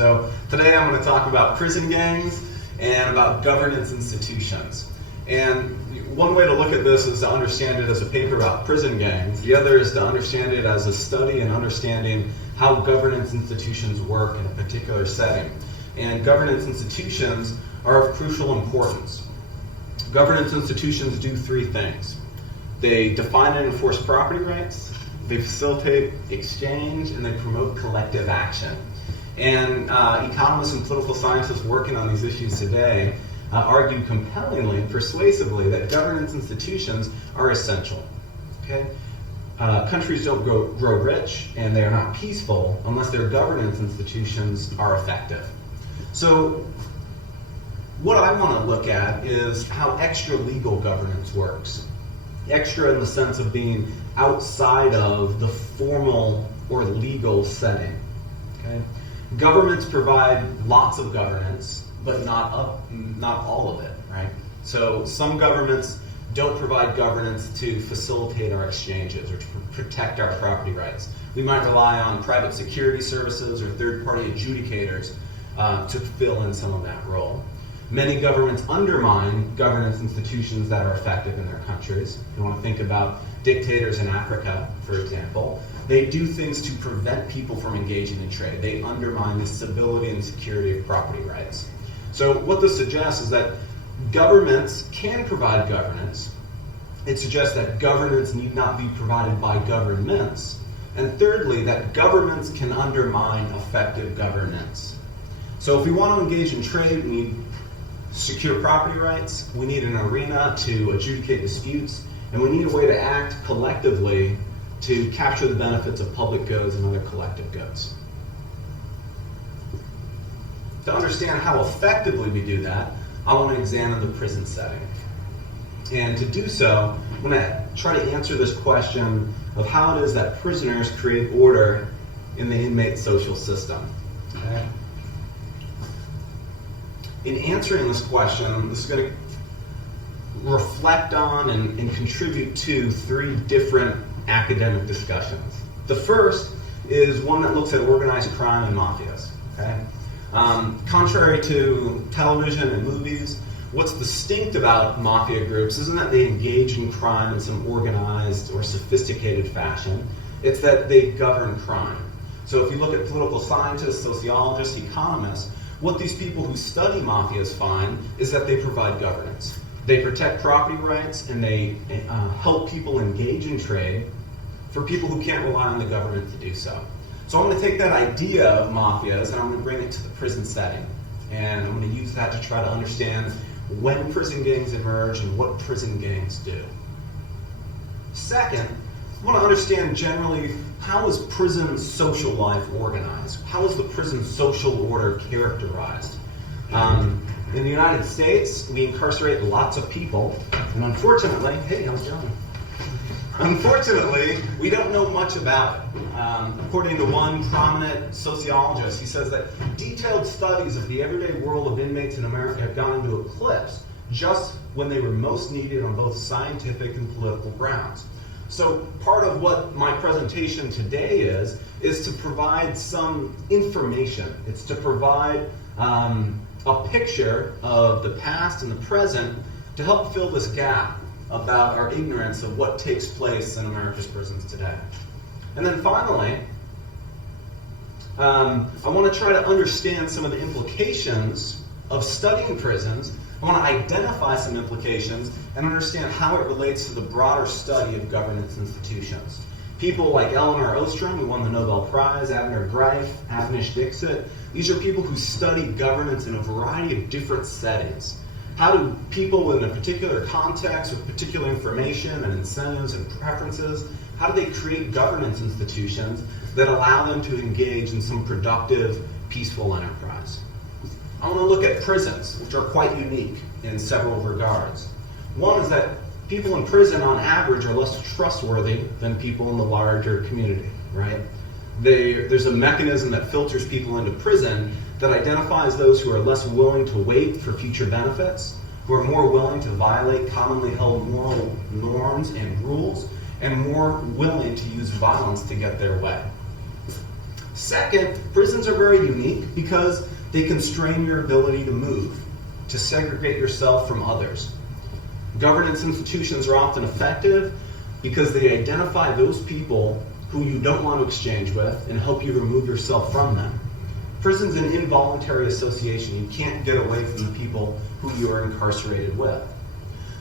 So today I'm going to talk about prison gangs and about governance institutions. And one way to look at this is to understand it as a paper about prison gangs. The other is to understand it as a study and understanding how governance institutions work in a particular setting. And governance institutions are of crucial importance. Governance institutions do three things. They define and enforce property rights, they facilitate exchange, and they promote collective action. And economists and political scientists working on these issues today argue compellingly and persuasively that governance institutions are essential. Okay? Countries don't grow rich and they are not peaceful unless their governance institutions are effective. So what I want to look at is how extra-legal governance works. Extra in the sense of being outside of the formal or legal setting. Okay? Governments provide lots of governance, but not all of it, right? So some governments don't provide governance to facilitate our exchanges or to protect our property rights. We might rely on private security services or third-party adjudicators to fill in some of that role. Many governments undermine governance institutions that are effective in their countries. If you want to think about dictators in Africa, for example, they do things to prevent people from engaging in trade. They undermine the stability and security of property rights. So what this suggests is that governments can provide governance. It suggests that governance need not be provided by governments. And thirdly, that governments can undermine effective governance. So if we want to engage in trade, we need secure property rights, we need an arena to adjudicate disputes, and we need a way to act collectively to capture the benefits of public goods and other collective goods. To understand how effectively we do that, I want to examine the prison setting. And to do so, I'm going to try to answer this question of how it is that prisoners create order in the inmate social system. Okay? In answering this question, this is going to reflect on and contribute to three different academic discussions. The first is one that looks at organized crime and mafias. Okay? Contrary to television and movies, what's distinct about mafia groups isn't that they engage in crime in some organized or sophisticated fashion, it's that they govern crime. So if you look at political scientists, sociologists, economists, what these people who study mafias find is that they provide governance. They protect property rights and they help people engage in trade for people who can't rely on the government to do so. So I'm going to take that idea of mafias and I'm going to bring it to the prison setting. And I'm going to use that to try to understand when prison gangs emerge and what prison gangs do. Second, I want to understand generally how is prison social life organized? How is the prison social order characterized? In the United States, we incarcerate lots of people, and unfortunately, hey, how's it going? Unfortunately, we don't know much about it. According to one prominent sociologist, he says that detailed studies of the everyday world of inmates in America have gone into eclipse just when they were most needed on both scientific and political grounds. So part of what my presentation today is to provide some information. It's to provide a picture of the past and the present to help fill this gap about our ignorance of what takes place in America's prisons today. And then finally, I want to try to understand some of the implications of studying prisons. I want to identify some implications and understand how it relates to the broader study of governance institutions. People like Elinor Ostrom, who won the Nobel Prize, Abner Greif, Avnish Dixit, these are people who study governance in a variety of different settings. How do people in a particular context with particular information and incentives and preferences, how do they create governance institutions that allow them to engage in some productive, peaceful enterprise? I want to look at prisons, which are quite unique in several regards. One is that people in prison, on average, are less trustworthy than people in the larger community, right? There's a mechanism that filters people into prison that identifies those who are less willing to wait for future benefits, who are more willing to violate commonly held moral norms and rules, and more willing to use violence to get their way. Second, prisons are very unique because they constrain your ability to move, to segregate yourself from others. Governance institutions are often effective because they identify those people who you don't want to exchange with and help you remove yourself from them. Prison's an involuntary association. You can't get away from the people who you are incarcerated with.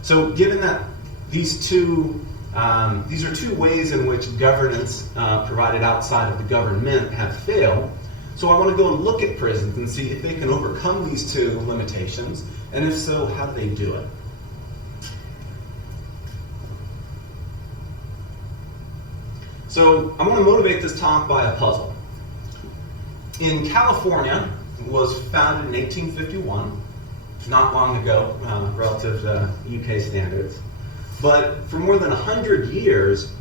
So given that these are two ways in which governance provided outside of the government have failed, so I want to go and look at prisons and see if they can overcome these two limitations, and if so, how do they do it? So I want to motivate this talk by a puzzle. In California, it was founded in 1851, not long ago relative to UK standards. But for more than 100 years,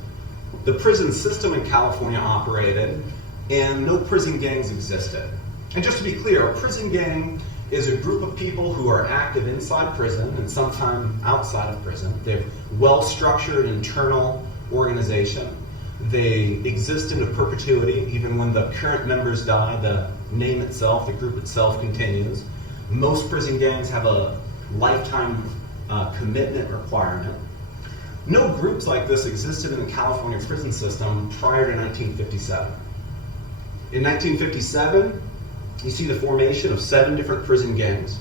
the prison system in California operated and no prison gangs existed. And just to be clear, a prison gang is a group of people who are active inside prison and sometimes outside of prison. They have well-structured internal organization. They exist into perpetuity. Even when the current members die, the name itself, the group itself continues. Most prison gangs have a lifetime commitment requirement. No groups like this existed in the California prison system prior to 1957. In 1957, you see the formation of 7 different prison gangs.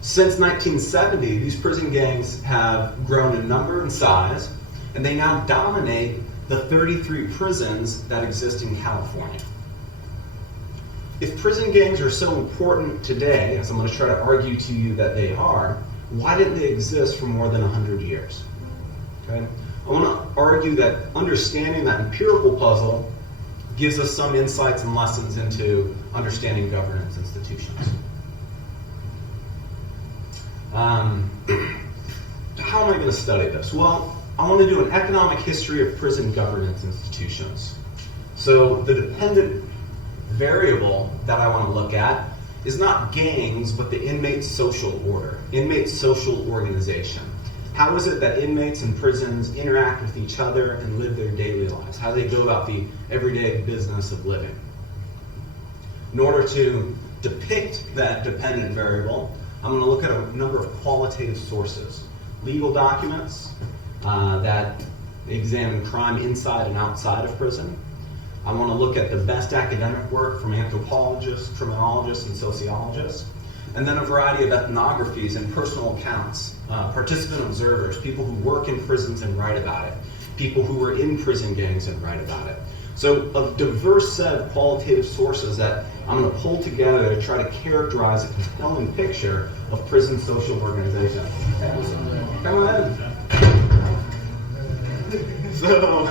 Since 1970, these prison gangs have grown in number and size, and they now dominate the 33 prisons that exist in California. If prison gangs are so important today, as I'm going to try to argue to you that they are, why didn't they exist for more than 100 years? Okay? I want to argue that understanding that empirical puzzle gives us some insights and lessons into understanding governance institutions. How am I going to study this? Well, I want to do an economic history of prison governance institutions. So the dependent variable that I want to look at is not gangs, but the inmate social order, inmate social organization. How is it that inmates in prisons interact with each other and live their daily lives? How do they go about the everyday business of living? In order to depict that dependent variable, I'm going to look at a number of qualitative sources. Legal documents that examine crime inside and outside of prison. I want to look at the best academic work from anthropologists, criminologists, and sociologists. And then a variety of ethnographies and personal accounts, participant observers, people who work in prisons and write about it, people who were in prison gangs and write about it. So a diverse set of qualitative sources that I'm going to pull together to try to characterize a compelling picture of prison social organization. Come on. So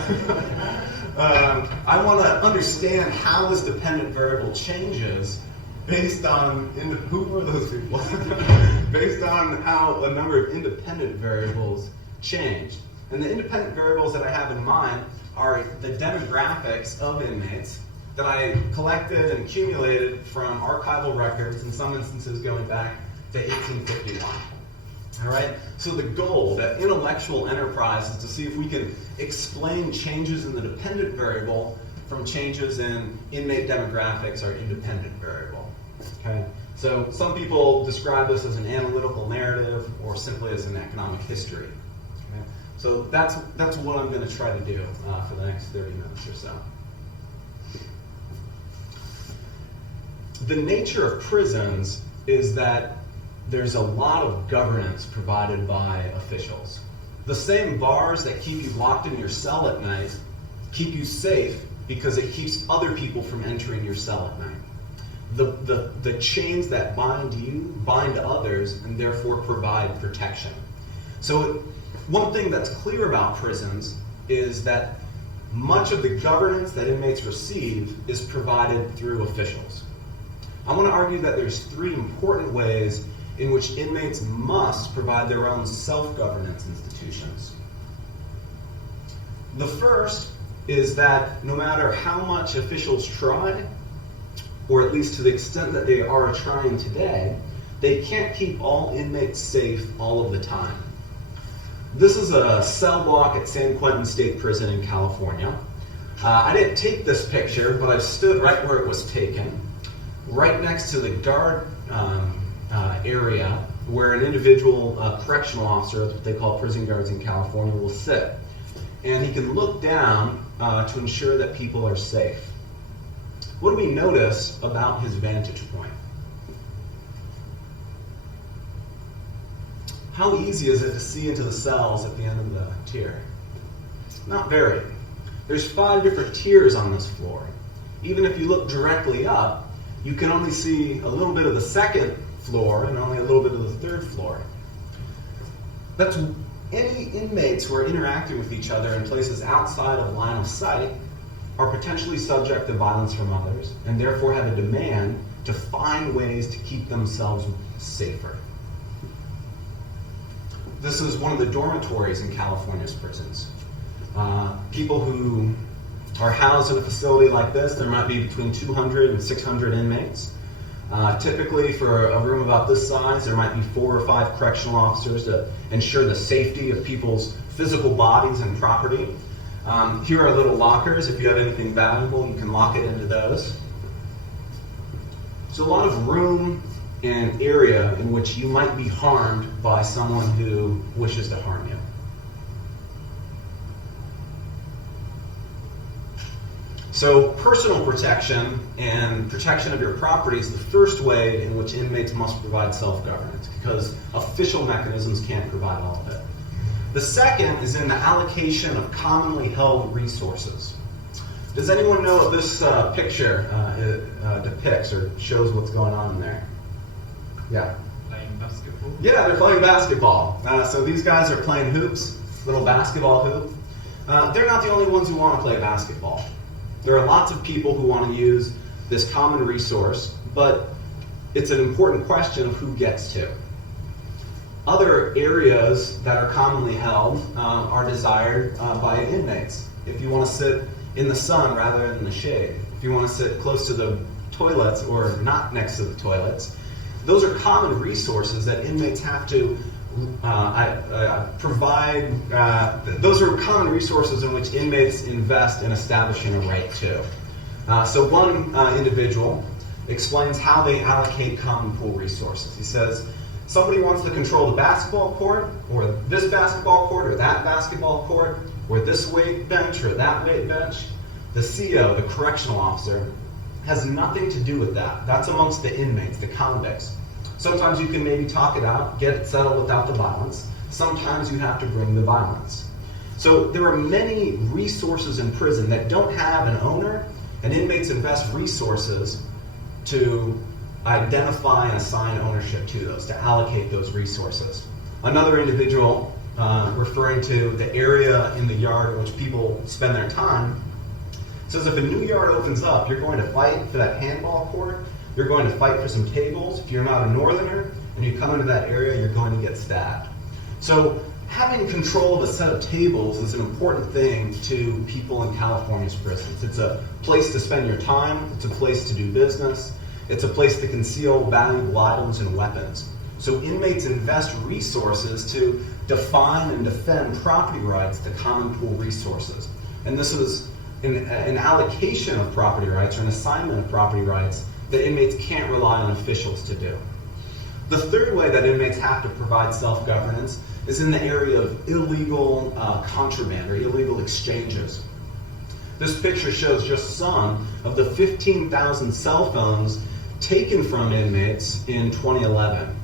I want to understand how this dependent variable changes based on, who are those people? Based on how a number of independent variables changed. And the independent variables that I have in mind are the demographics of inmates that I collected and accumulated from archival records, in some instances going back to 1851. All right, so the goal, that intellectual enterprise, is to see if we can explain changes in the dependent variable from changes in inmate demographics, our independent variable. Okay, so some people describe this as an analytical narrative or simply as an economic history. Okay? So that's what I'm going to try to do for the next 30 minutes or so. The nature of prisons is that there's a lot of governance provided by officials. The same bars that keep you locked in your cell at night keep you safe because it keeps other people from entering your cell at night. The chains that bind you bind others and therefore provide protection. So one thing that's clear about prisons is that much of the governance that inmates receive is provided through officials. I want to argue that there's 3 important ways in which inmates must provide their own self-governance institutions. The first is that no matter how much officials try, or at least to the extent that they are trying today, they can't keep all inmates safe all of the time. This is a cell block at San Quentin State Prison in California. I didn't take this picture, but I stood right where it was taken, right next to the guard area where an individual correctional officer, that's what they call prison guards in California, will sit. And he can look down to ensure that people are safe. What do we notice about his vantage point? How easy is it to see into the cells at the end of the tier? Not very. There's 5 different tiers on this floor. Even if you look directly up, you can only see a little bit of the 2nd floor and only a little bit of the 3rd floor. That's any inmates who are interacting with each other in places outside of line of sight are potentially subject to violence from others and therefore have a demand to find ways to keep themselves safer. This is one of the dormitories in California's prisons. People who are housed in a facility like this, there might be between 200 and 600 inmates. Typically, for a room about this size, there might be 4 or 5 correctional officers to ensure the safety of people's physical bodies and property. Here are little lockers. If you have anything valuable, you can lock it into those. So a lot of room and area in which you might be harmed by someone who wishes to harm you. So personal protection and protection of your property is the first way in which inmates must provide self-governance, because official mechanisms can't provide all of it. The second is in the allocation of commonly held resources. Does anyone know what this picture depicts or shows what's going on in there? Yeah? Playing basketball? Yeah, they're playing basketball. So these guys are playing hoops, little basketball hoop. They're not the only ones who want to play basketball. There are lots of people who want to use this common resource, but it's an important question of who gets to. Other areas that are commonly held are desired by inmates. If you want to sit in the sun rather than the shade, if you want to sit close to the toilets or not next to the toilets, those are common resources that inmates have to provide. Those are common resources in which inmates invest in establishing a right to. So one individual explains how they allocate common pool resources. He says, somebody wants to control the basketball court, or this basketball court, or that basketball court, or this weight bench, or that weight bench. The CO, the correctional officer, has nothing to do with that. That's amongst the inmates, the convicts. Sometimes you can maybe talk it out, get it settled without the violence. Sometimes you have to bring the violence. So there are many resources in prison that don't have an owner, and inmates invest resources to identify and assign ownership to those, to allocate those resources. Another individual, referring to the area in the yard in which people spend their time, says if a new yard opens up, you're going to fight for that handball court, you're going to fight for some tables. If you're not a northerner and you come into that area, you're going to get stabbed. So having control of a set of tables is an important thing to people in California's prisons. It's a place to spend your time, it's a place to do business, it's a place to conceal valuable items and weapons. So inmates invest resources to define and defend property rights to common pool resources. And this is an allocation of property rights or an assignment of property rights that inmates can't rely on officials to do. The third way that inmates have to provide self-governance is in the area of illegal contraband or illegal exchanges. This picture shows just some of the 15,000 cell phones taken from inmates in 2011.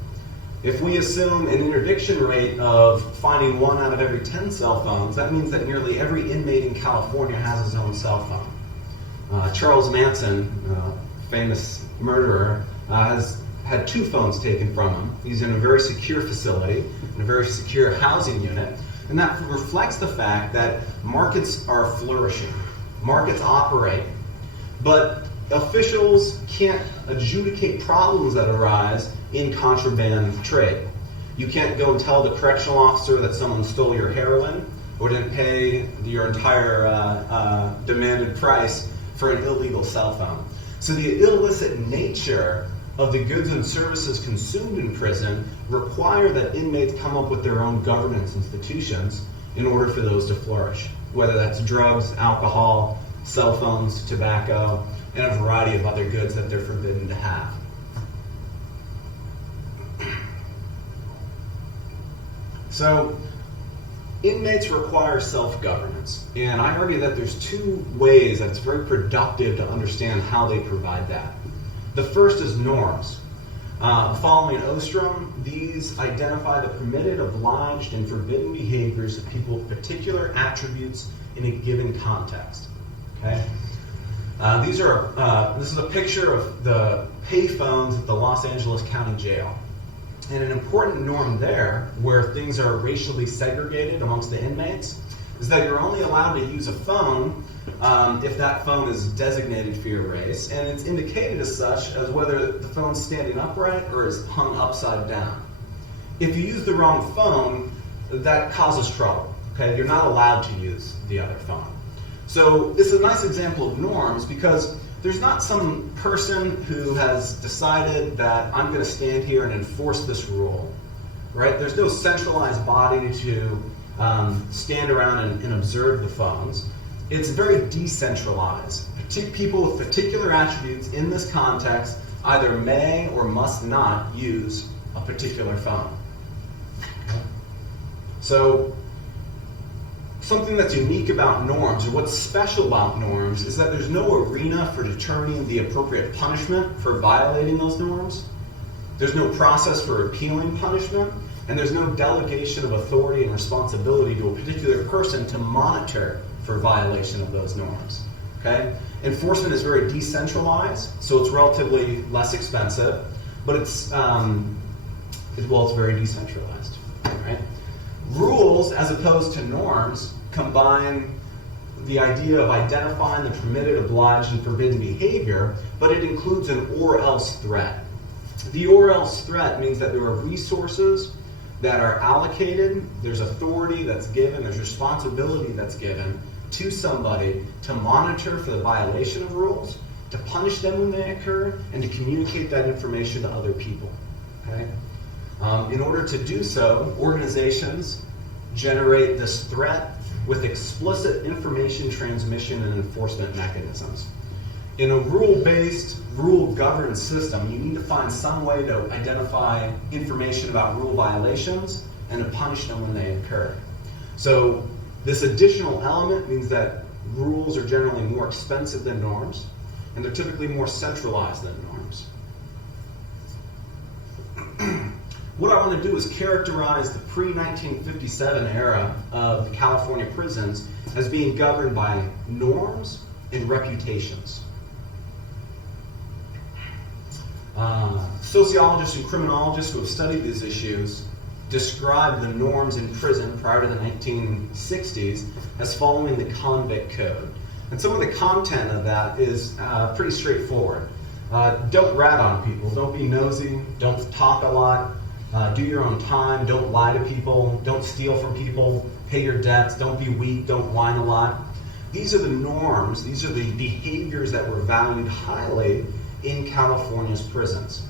If we assume an interdiction rate of finding 1 out of every 10 cell phones, that means that nearly every inmate in California has his own cell phone. Charles Manson, famous murderer, has had 2 phones taken from him. He's in a very secure facility, in a very secure housing unit, and that reflects the fact that markets are flourishing. Markets operate, but officials can't adjudicate problems that arise in contraband trade. You can't go and tell the correctional officer that someone stole your heroin or didn't pay your entire demanded price for an illegal cell phone. So the illicit nature of the goods and services consumed in prison require that inmates come up with their own governance institutions in order for those to flourish, whether that's drugs, alcohol, cell phones, tobacco, and a variety of other goods that they're forbidden to have. So, inmates require self-governance, and I argue that there's two ways that it's very productive to understand how they provide that. The first is norms. Following Ostrom, these identify the permitted, obliged, and forbidden behaviors of people with particular attributes in a given context. Okay? This is a picture of the payphones at the Los Angeles County Jail. And an important norm there, where things are racially segregated amongst the inmates, is that you're only allowed to use a phone if that phone is designated for your race, and it's indicated as such as whether the phone's standing upright or is hung upside down. If you use the wrong phone, that causes trouble. Okay, you're not allowed to use the other phone. So this is a nice example of norms because there's not some person who has decided that I'm going to stand here and enforce this rule, right? There's no centralized body to stand around and observe the phones. It's very decentralized. People with particular attributes in this context either may or must not use a particular phone. So, something that's unique about norms, or what's special about norms, is that there's no arena for determining the appropriate punishment for violating those norms. There's no process for appealing punishment, and there's no delegation of authority and responsibility to a particular person to monitor for violation of those norms. Okay? Enforcement is very decentralized, so it's relatively less expensive, but it's very decentralized. Right? Rules, as opposed to norms, combine the idea of identifying the permitted, obliged, and forbidden behavior, but it includes an or-else threat. The or-else threat means that there are resources that are allocated, there's authority that's given, there's responsibility that's given to somebody to monitor for the violation of rules, to punish them when they occur, and to communicate that information to other people. Okay? In order to do so, organizations generate this threat with explicit information transmission and enforcement mechanisms. In a rule-based, rule-governed system, you need to find some way to identify information about rule violations and to punish them when they occur. So this additional element means that rules are generally more expensive than norms, and they're typically more centralized than norms. What I want to do is characterize the pre-1957 era of the California prisons as being governed by norms and reputations. Sociologists and criminologists who have studied these issues describe the norms in prison prior to the 1960s as following the convict code. And some of the content of that is pretty straightforward. Don't rat on people, don't be nosy, don't talk a lot, do your own time, don't lie to people, don't steal from people, pay your debts, don't be weak, don't whine a lot. These are the norms, these are the behaviors that were valued highly in California's prisons.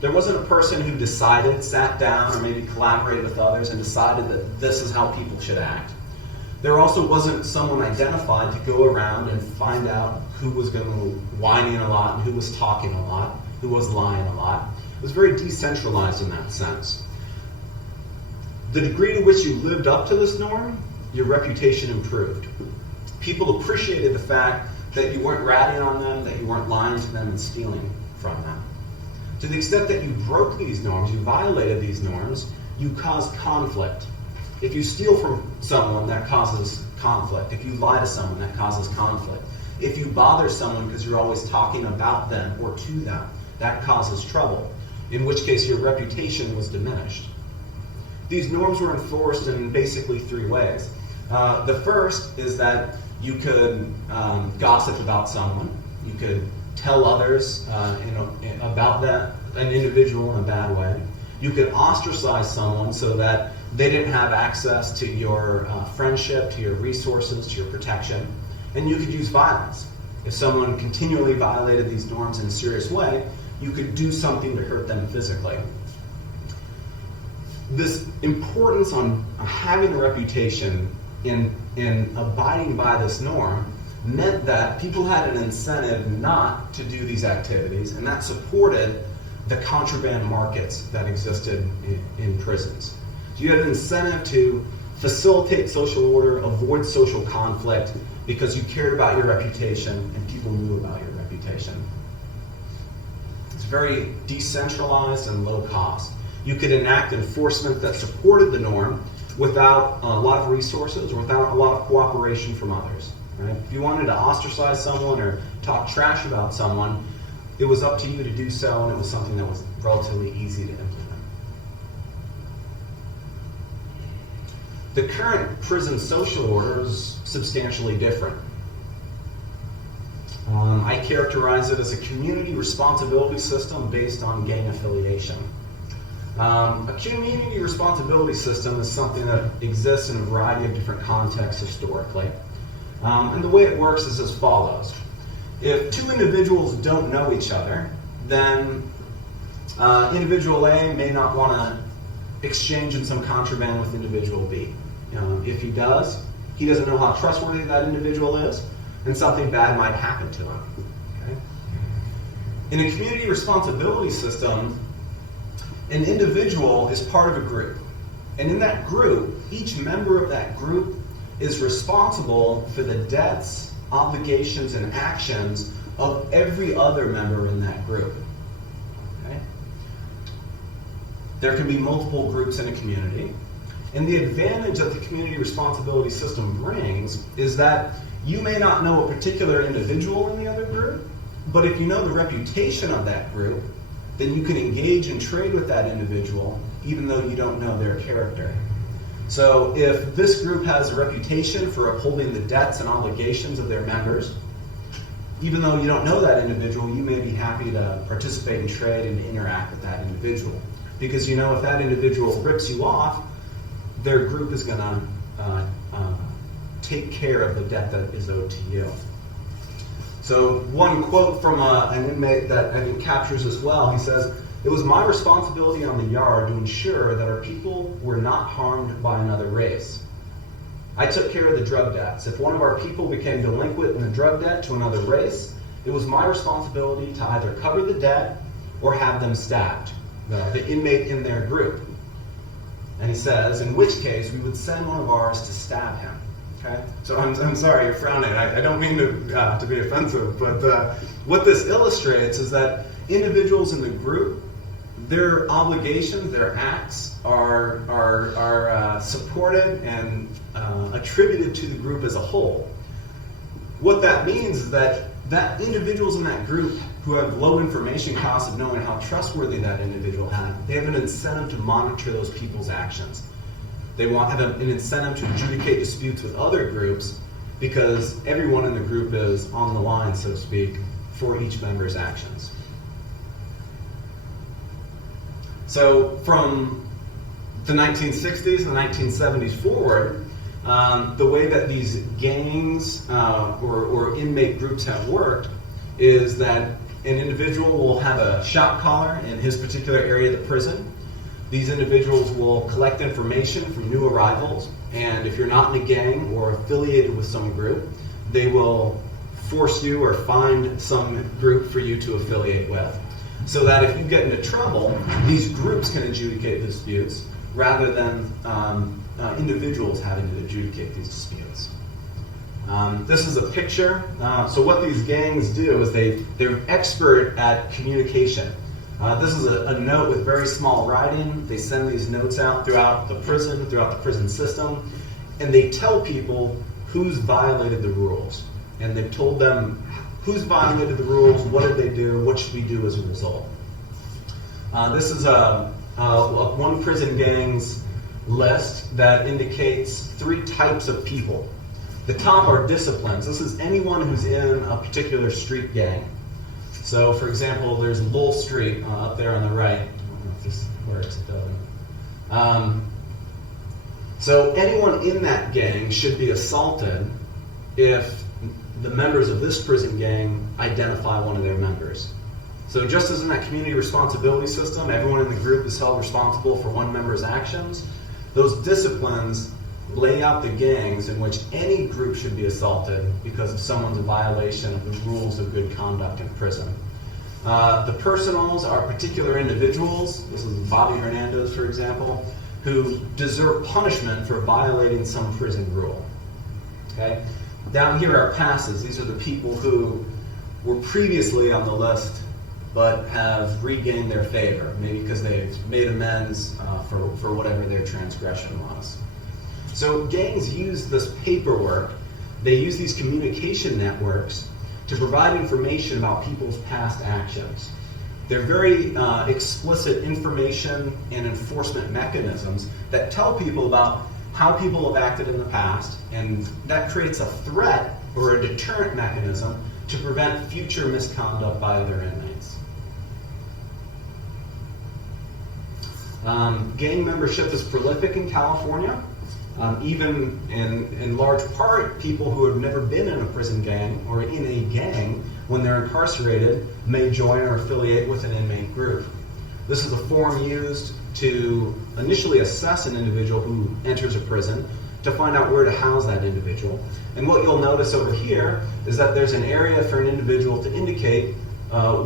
There wasn't a person who decided, sat down, or maybe collaborated with others and decided that this is how people should act. There also wasn't someone identified to go around and find out who was going to whining a lot and who was talking a lot, who was lying a lot. It was very decentralized in that sense. The degree to which you lived up to this norm, your reputation improved. People appreciated the fact that you weren't ratting on them, that you weren't lying to them and stealing from them. To the extent that you broke these norms, you violated these norms, you caused conflict. If you steal from someone, that causes conflict. If you lie to someone, that causes conflict. If you bother someone because you're always talking about them or to them, that causes trouble, in which case your reputation was diminished. These norms were enforced in basically three ways. The first is that you could gossip about someone. You could tell others about an individual in a bad way. You could ostracize someone so that they didn't have access to your friendship, to your resources, to your protection. And you could use violence. If someone continually violated these norms in a serious way, you could do something to hurt them physically. This importance on having a reputation in abiding by this norm meant that people had an incentive not to do these activities, and that supported the contraband markets that existed in prisons. So you had an incentive to facilitate social order, avoid social conflict, because you cared about your reputation and people knew about your reputation. It's very decentralized and low cost. You could enact enforcement that supported the norm without a lot of resources or without a lot of cooperation from others. Right? If you wanted to ostracize someone or talk trash about someone, it was up to you to do so, and it was something that was relatively easy to implement. The current prison social order is substantially different. I characterize it as a community responsibility system based on gang affiliation. A community responsibility system is something that exists in a variety of different contexts historically. And the way it works is as follows. If two individuals don't know each other, then individual A may not want to exchange in some contraband with individual B. If he does, he doesn't know how trustworthy that individual is, and something bad might happen to him. Okay? In a community responsibility system, an individual is part of a group. And in that group, each member of that group is responsible for the debts, obligations, and actions of every other member in that group. Okay? There can be multiple groups in a community. And the advantage that the community responsibility system brings is that you may not know a particular individual in the other group, but if you know the reputation of that group, then you can engage and trade with that individual even though you don't know their character. So if this group has a reputation for upholding the debts and obligations of their members, even though you don't know that individual, you may be happy to participate in trade and interact with that individual. Because you know if that individual rips you off, their group is going to take care of the debt that is owed to you. So one quote from an inmate that I think captures this well, he says, "It was my responsibility on the yard to ensure that our people were not harmed by another race. I took care of the drug debts. If one of our people became delinquent in a drug debt to another race, it was my responsibility to either cover the debt or have them stabbed, the inmate in their group." And he says, in which case we would send one of ours to stab him. Okay? So I'm sorry, you're frowning. I don't mean to be offensive, but what this illustrates is that individuals in the group, their obligations, their acts are supported and attributed to the group as a whole. What that means is that individuals in that group who have low information costs of knowing how trustworthy that individual has, they have an incentive to monitor those people's actions. They have an incentive to adjudicate disputes with other groups because everyone in the group is on the line, so to speak, for each member's actions. So from the 1960s and the 1970s forward, the way that these gangs or inmate groups have worked is that an individual will have a shot caller in his particular area of the prison. These individuals will collect information from new arrivals, and if you're not in a gang or affiliated with some group, they will force you or find some group for you to affiliate with. So that if you get into trouble, these groups can adjudicate disputes rather than individuals having to adjudicate these disputes. This is a picture. So what these gangs do is they're expert at communication. This is a note with very small writing. They send these notes out throughout the prison system, and they tell people who's violated the rules. And they've told them who's violated the rules, what did they do, what should we do as a result. This is one prison gang's list that indicates 3 types of people. The top are disciplines. This is anyone who's in a particular street gang. So, for example, there's Lowell Street up there on the right. I don't know if this works, it doesn't. So anyone in that gang should be assaulted if the members of this prison gang identify one of their members. So just as in that community responsibility system, everyone in the group is held responsible for one member's actions, those disciplines lay out the gangs in which any group should be assaulted because of someone's violation of the rules of good conduct in prison. The personals are particular individuals, this is Bobby Hernandez, for example, who deserve punishment for violating some prison rule. Okay? Down here are passes. These are the people who were previously on the list but have regained their favor, maybe because they've made amends for whatever their transgression was. So gangs use this paperwork, they use these communication networks to provide information about people's past actions. They're very explicit information and enforcement mechanisms that tell people about how people have acted in the past, and that creates a threat or a deterrent mechanism to prevent future misconduct by other inmates. Gang membership is prolific in California. Even in large part, people who have never been in a prison gang or in a gang, when they're incarcerated, may join or affiliate with an inmate group. This is a form used to initially assess an individual who enters a prison to find out where to house that individual. And what you'll notice over here is that there's an area for an individual to indicate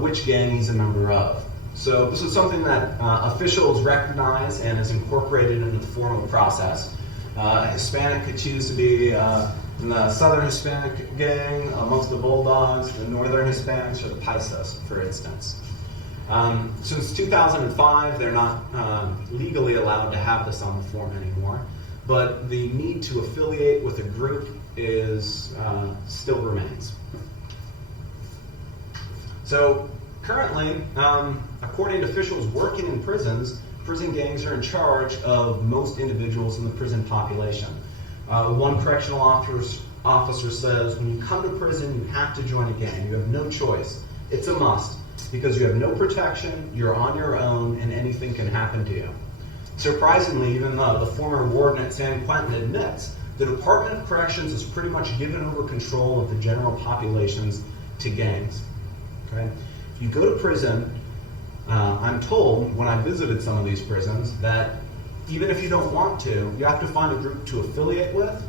which gang he's a member of. So this is something that officials recognize and is incorporated into the formal process. A Hispanic could choose to be in the Southern Hispanic gang amongst the Bulldogs, the Northern Hispanics, or the Paisas, for instance. Since 2005, they're not legally allowed to have this on the form anymore, but the need to affiliate with a group is still remains. So currently, according to officials working in prisons, prison gangs are in charge of most individuals in the prison population. One correctional officer says, when you come to prison, you have to join a gang. You have no choice. It's a must, because you have no protection, you're on your own, and anything can happen to you. Surprisingly, even though the former warden at San Quentin admits, the Department of Corrections has pretty much given over control of the general populations to gangs. Okay? If you go to prison, I'm told, when I visited some of these prisons, that even if you don't want to, you have to find a group to affiliate with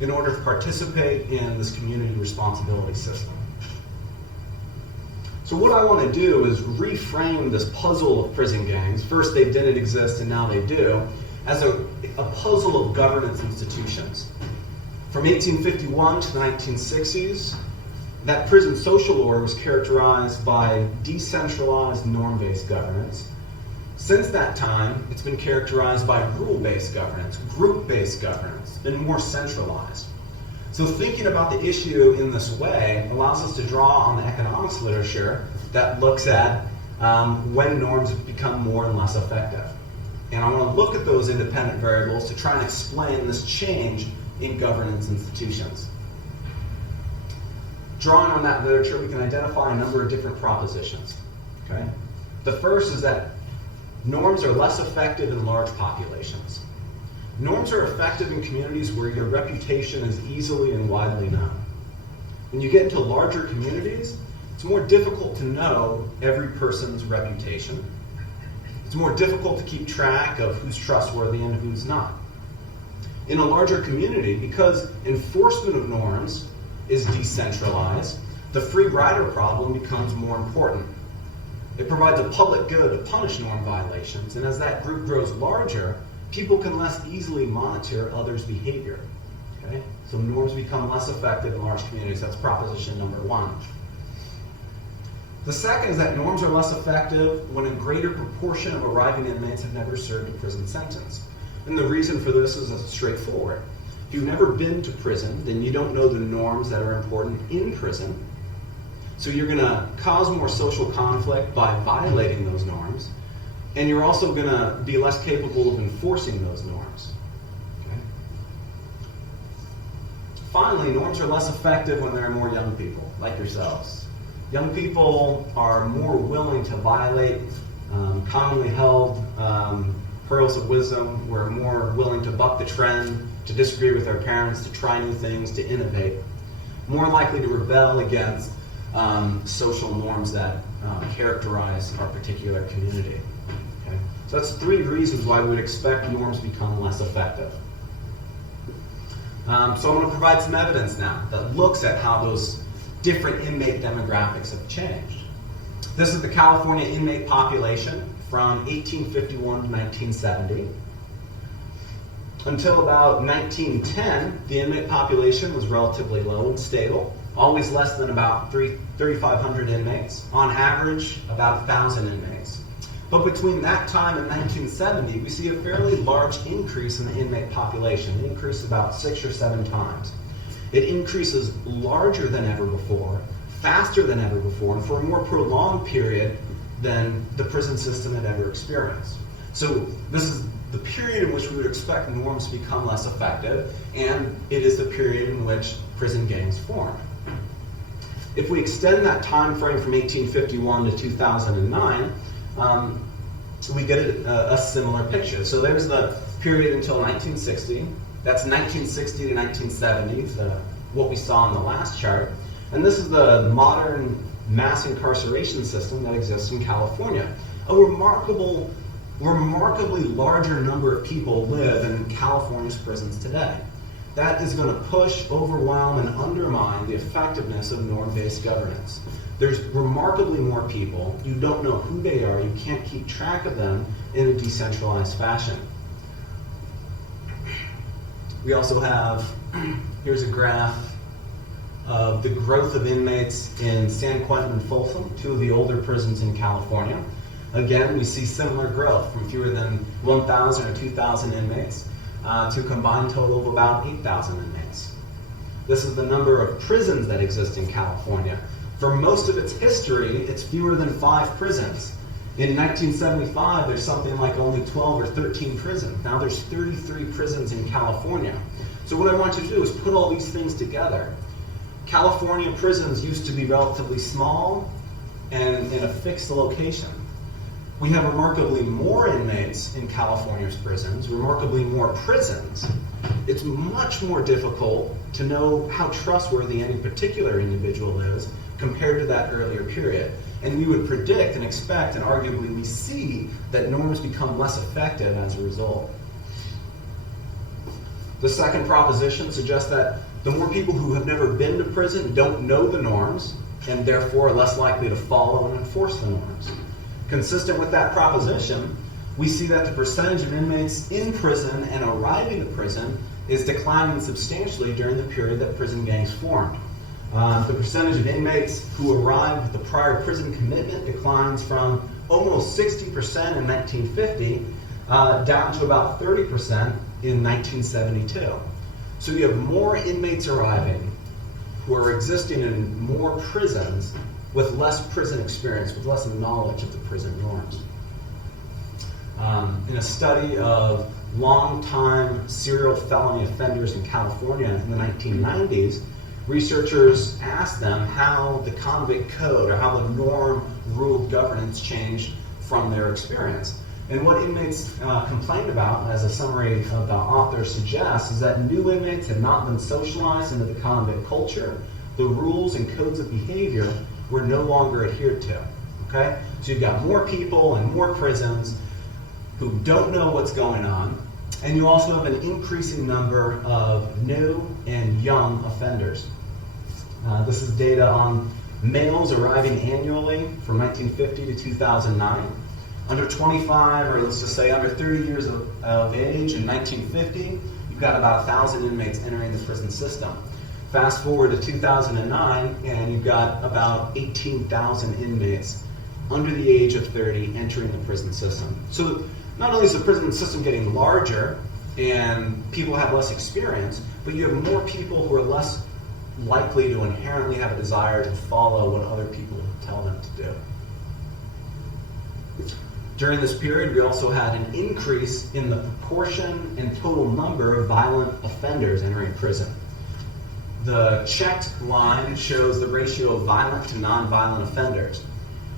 in order to participate in this community responsibility system. So what I want to do is reframe this puzzle of prison gangs. First they didn't exist and now they do, as a puzzle of governance institutions. From 1851 to the 1960s, that prison social order was characterized by decentralized norm-based governance. Since that time, it's been characterized by rule-based governance, group-based governance, been more centralized. So thinking about the issue in this way allows us to draw on the economics literature that looks at when norms have become more and less effective. And I want to look at those independent variables to try and explain this change in governance institutions. Drawing on that literature, we can identify a number of different propositions. Okay? The first is that norms are less effective in large populations. Norms are effective in communities where your reputation is easily and widely known. When you get into larger communities, it's more difficult to know every person's reputation. It's more difficult to keep track of who's trustworthy and who's not. In a larger community, because enforcement of norms is decentralized, the free rider problem becomes more important. It provides a public good to punish norm violations, and as that group grows larger, people can less easily monitor others' behavior. Okay? So norms become less effective in large communities. That's proposition number one. The second is that norms are less effective when a greater proportion of arriving inmates have never served a prison sentence. And the reason for this is straightforward. If you've never been to prison, then you don't know the norms that are important in prison. So you're going to cause more social conflict by violating those norms, and you're also going to be less capable of enforcing those norms. Okay? Finally, norms are less effective when there are more young people, like yourselves. Young people are more willing to violate commonly held pearls of wisdom. We're more willing to buck the trend, to disagree with our parents, to try new things, to innovate. More likely to rebel against social norms that characterize our particular community. Okay? So that's 3 reasons why we would expect norms become less effective. So I'm going to provide some evidence now that looks at how those different inmate demographics have changed. This is the California inmate population from 1851 to 1970. Until about 1910, the inmate population was relatively low and stable, always less than about 3,500 inmates, on average about 1,000 inmates. But between that time and 1970, we see a fairly large increase in the inmate population, an increase about 6 or 7 times. It increases larger than ever before, faster than ever before, and for a more prolonged period than the prison system had ever experienced. So this is the period in which we would expect norms to become less effective, and it is the period in which prison gangs formed. If we extend that time frame from 1851 to 2009, we get a similar picture. So there's the period until 1960. That's 1960 to 1970, what we saw in the last chart. And this is the modern mass incarceration system that exists in California. A remarkably larger number of people live in California's prisons today. That is going to push, overwhelm, and undermine the effectiveness of norm-based governance. There's remarkably more people. You don't know who they are. You can't keep track of them in a decentralized fashion. We also have, here's a graph of the growth of inmates in San Quentin and Folsom, 2 of the older prisons in California. Again, we see similar growth from fewer than 1,000 or 2,000 inmates to a combined total of about 8,000 inmates. This is the number of prisons that exist in California. For most of its history, it's fewer than 5 prisons. In 1975, there's something like only 12 or 13 prisons. Now there's 33 prisons in California. So what I want you to do is put all these things together. California prisons used to be relatively small and in a fixed location. We have remarkably more inmates in California's prisons, remarkably more prisons. It's much more difficult to know how trustworthy any particular individual is compared to that earlier period. And we would predict and expect, and arguably we see, that norms become less effective as a result. The second proposition suggests that the more people who have never been to prison don't know the norms, and therefore are less likely to follow and enforce the norms. Consistent with that proposition, we see that the percentage of inmates in prison and arriving at prison is declining substantially during the period that prison gangs formed. The percentage of inmates who arrived with the prior prison commitment declines from almost 60% in 1950 down to about 30% in 1972. So you have more inmates arriving who are existing in more prisons with less prison experience, with less knowledge of the prison norms. In a study of long-time serial felony offenders in California in the 1990s, researchers asked them how the convict code or how the norm-ruled governance changed from their experience. And what inmates complained about, as a summary of the author suggests, is that new inmates had not been socialized into the convict culture. The rules and codes of behavior were no longer adhered to. Okay? So you've got more people and more prisons who don't know what's going on, and you also have an increasing number of new and young offenders. This is data on males arriving annually from 1950 to 2009. Under 25, or let's just say under 30 years of age in 1950, you've got about 1,000 inmates entering the prison system. Fast forward to 2009, and you've got about 18,000 inmates under the age of 30 entering the prison system. So not only is the prison system getting larger and people have less experience, but you have more people who are less likely to inherently have a desire to follow what other people tell them to do. During this period, we also had an increase in the proportion and total number of violent offenders entering prison. The checked line shows the ratio of violent to non-violent offenders.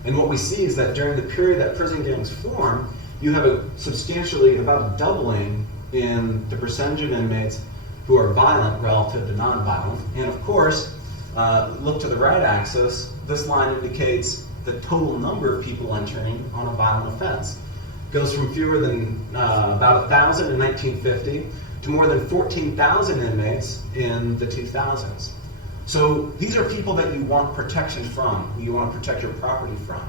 And what we see is that during the period that prison gangs form, you have about a doubling in the percentage of inmates who are violent relative to non-violent. And of course, look to the right axis, this line indicates the total number of people entering on a violent offense. It goes from fewer than about 1,000 in 1950 to more than 14,000 inmates in the 2000s. So these are people that you want protection from, you want to protect your property from.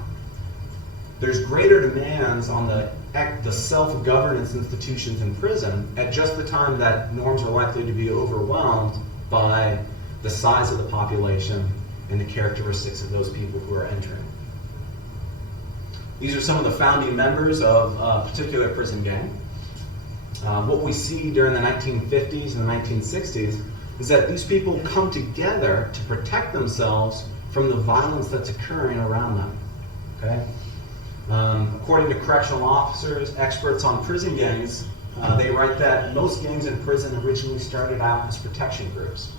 There's greater demands on the self-governance institutions in prison at just the time that norms are likely to be overwhelmed by the size of the population and the characteristics of those people who are entering. These are some of the founding members of a particular prison gang. What we see during the 1950s and the 1960s is that these people come together to protect themselves from the violence that's occurring around them. Okay? According to correctional officers, experts on prison gangs, they write that most gangs in prison originally started out as protection groups.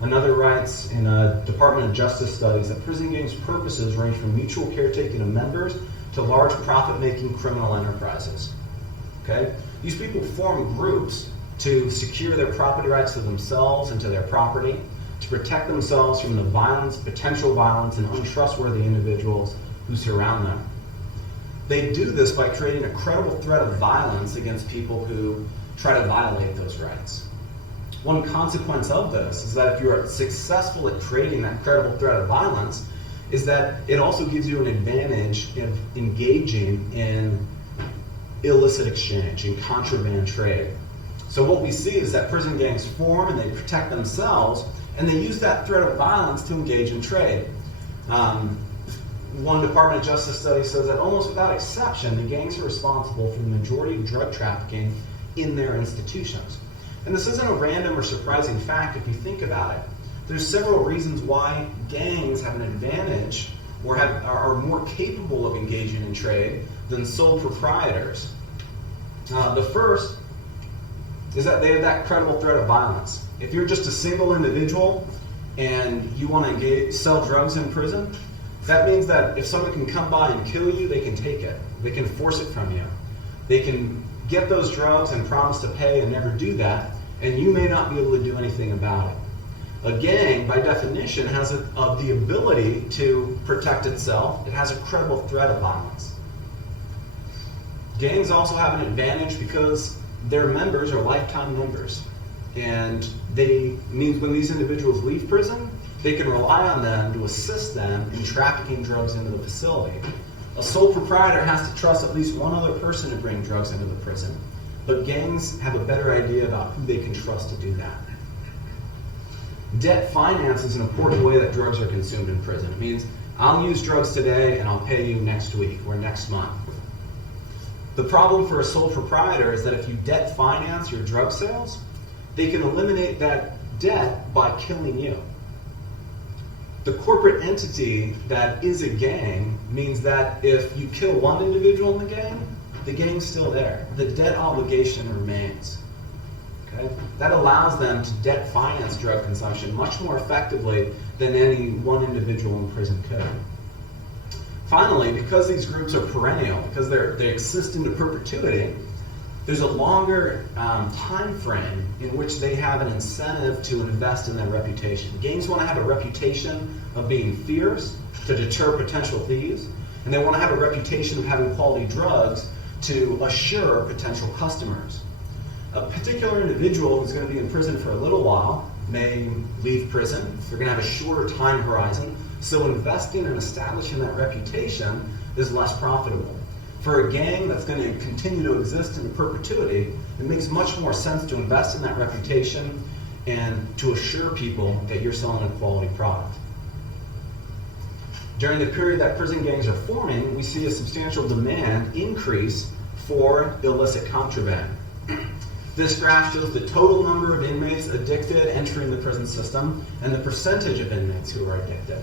Another writes in Department of Justice studies that prison gangs' purposes range from mutual caretaking of members to large profit-making criminal enterprises. Okay? These people form groups to secure their property rights to themselves and to their property, to protect themselves from the violence, potential violence, and untrustworthy individuals who surround them. They do this by creating a credible threat of violence against people who try to violate those rights. One consequence of this is that if you are successful at creating that credible threat of violence, is that it also gives you an advantage in engaging in illicit exchange, in contraband trade. So what we see is that prison gangs form and they protect themselves, and they use that threat of violence to engage in trade. One Department of Justice study says that almost without exception, the gangs are responsible for the majority of drug trafficking in their institutions. And this isn't a random or surprising fact if you think about it. There's several reasons why gangs have an advantage or are more capable of engaging in trade than sole proprietors. The first is that they have that credible threat of violence. If you're just a single individual and you want to sell drugs in prison, that means that if someone can come by and kill you, they can take it. They can force it from you. They can get those drugs and promise to pay and never do that, and you may not be able to do anything about it. A gang, by definition, has the ability to protect itself. It has a credible threat of violence. Gangs also have an advantage because their members are lifetime members. And means when these individuals leave prison, they can rely on them to assist them in trafficking drugs into the facility. A sole proprietor has to trust at least one other person to bring drugs into the prison, but gangs have a better idea about who they can trust to do that. Debt finance is an important way that drugs are consumed in prison. It means I'll use drugs today and I'll pay you next week or next month. The problem for a sole proprietor is that if you debt finance your drug sales, they can eliminate that debt by killing you. The corporate entity that is a gang means that if you kill one individual in the gang's still there. The debt obligation remains. Okay? That allows them to debt finance drug consumption much more effectively than any one individual in prison could. Finally, because these groups are perennial, because they exist into perpetuity, there's a longer time frame in which they have an incentive to invest in their reputation. Gangs want to have a reputation of being fierce to deter potential thieves, and they want to have a reputation of having quality drugs to assure potential customers. A particular individual who's going to be in prison for a little while may leave prison. They're going to have a shorter time horizon, so investing and establishing that reputation is less profitable. For a gang that's going to continue to exist in perpetuity, it makes much more sense to invest in that reputation and to assure people that you're selling a quality product. During the period that prison gangs are forming, we see a substantial demand increase for illicit contraband. This graph shows the total number of inmates addicted entering the prison system and the percentage of inmates who are addicted.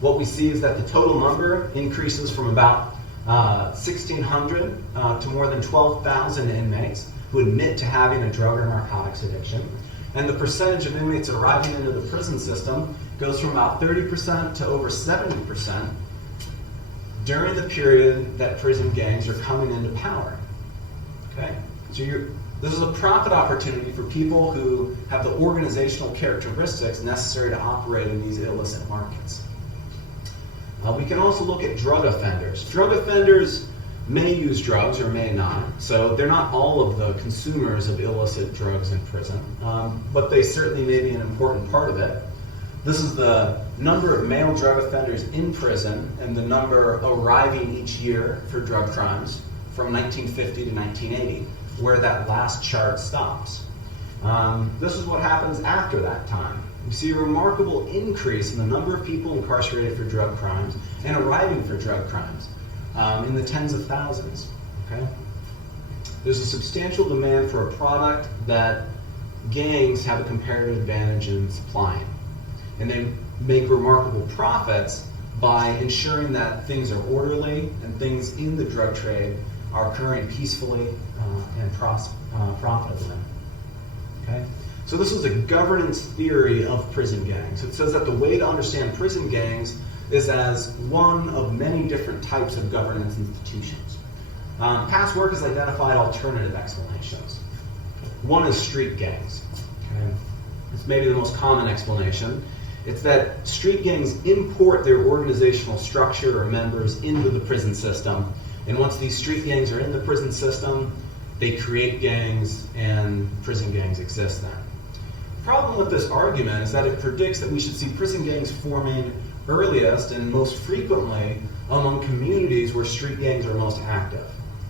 What we see is that the total number increases from about 1,600 to more than 12,000 inmates who admit to having a drug or narcotics addiction. And the percentage of inmates arriving into the prison system goes from about 30% to over 70% during the period that prison gangs are coming into power. Okay? So this is a profit opportunity for people who have the organizational characteristics necessary to operate in these illicit markets. We can also look at drug offenders. Drug offenders may use drugs or may not. So they're not all of the consumers of illicit drugs in prison, but they certainly may be an important part of it. This is the number of male drug offenders in prison and the number arriving each year for drug crimes from 1950 to 1980, where that last chart stops. This is what happens after that time. You see a remarkable increase in the number of people incarcerated for drug crimes and arriving for drug crimes in the tens of thousands. Okay? There's a substantial demand for a product that gangs have a comparative advantage in supplying. And they make remarkable profits by ensuring that things are orderly and things in the drug trade are occurring peacefully and profitably. Okay? So this is a governance theory of prison gangs. It says that the way to understand prison gangs is as one of many different types of governance institutions. Past work has identified alternative explanations. One is street gangs. Okay? It's maybe the most common explanation. It's that street gangs import their organizational structure or members into the prison system. And once these street gangs are in the prison system, they create gangs and prison gangs exist then. The problem with this argument is that it predicts that we should see prison gangs forming earliest and most frequently among communities where street gangs are most active.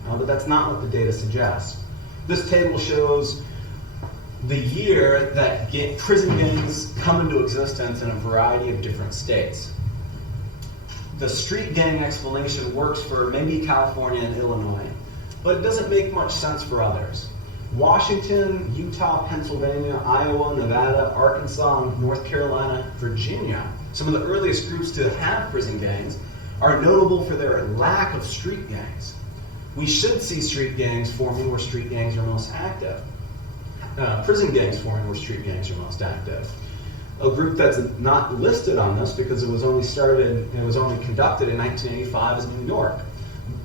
But that's not what the data suggests. This table shows the year that prison gangs come into existence in a variety of different states. The street gang explanation works for maybe California and Illinois, but it doesn't make much sense for others. Washington, Utah, Pennsylvania, Iowa, Nevada, Arkansas, North Carolina, Virginia, some of the earliest groups to have prison gangs, are notable for their lack of street gangs. We should see street gangs forming where street gangs are most active. Prison gangs forming where street gangs are most active. A group that's not listed on this because it was only conducted in 1985 is New York.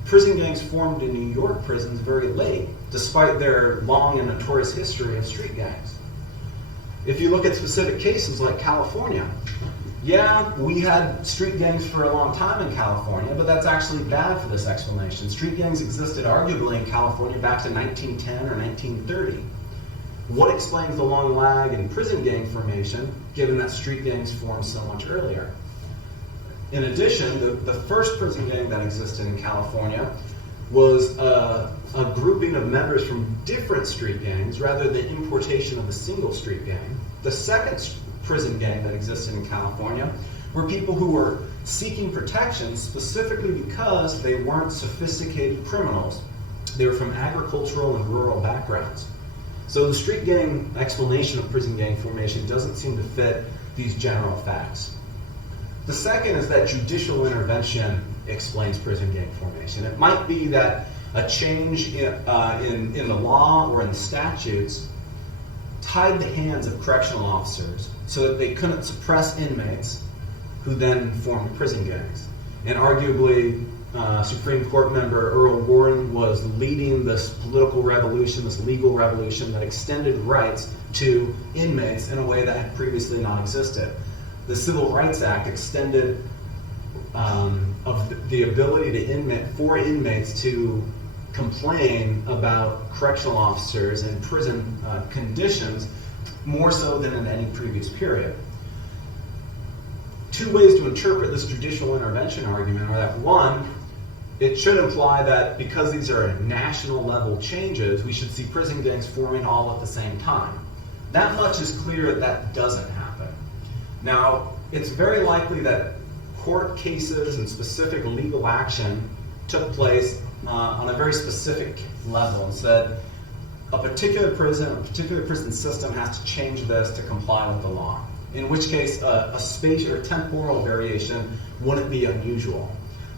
Prison gangs formed in New York prisons very late, despite their long and notorious history of street gangs. If you look at specific cases like California, yeah, we had street gangs for a long time in California, but that's actually bad for this explanation. Street gangs existed arguably in California back to 1910 or 1930. What explains the long lag in prison gang formation, given that street gangs formed so much earlier? In addition, the first prison gang that existed in California was a grouping of members from different street gangs rather than importation of a single street gang. The second prison gang that existed in California were people who were seeking protection specifically because they weren't sophisticated criminals. They were from agricultural and rural backgrounds. So the street gang explanation of prison gang formation doesn't seem to fit these general facts. The second is that judicial intervention explains prison gang formation. It might be that a change in the law or in the statutes tied the hands of correctional officers so that they couldn't suppress inmates who then formed prison gangs. And arguably, Supreme Court member Earl Warren was leading this political revolution, this legal revolution that extended rights to inmates in a way that had previously not existed. The Civil Rights Act extended of the ability for inmates to complain about correctional officers and prison conditions more so than in any previous period. Two ways to interpret this judicial intervention argument are that one, it should imply that because these are national level changes, we should see prison gangs forming all at the same time. That much is clear that doesn't happen. Now, it's very likely that court cases and specific legal action took place on a very specific level and said a particular prison system has to change this to comply with the law. In which case, a spatial or temporal variation wouldn't be unusual.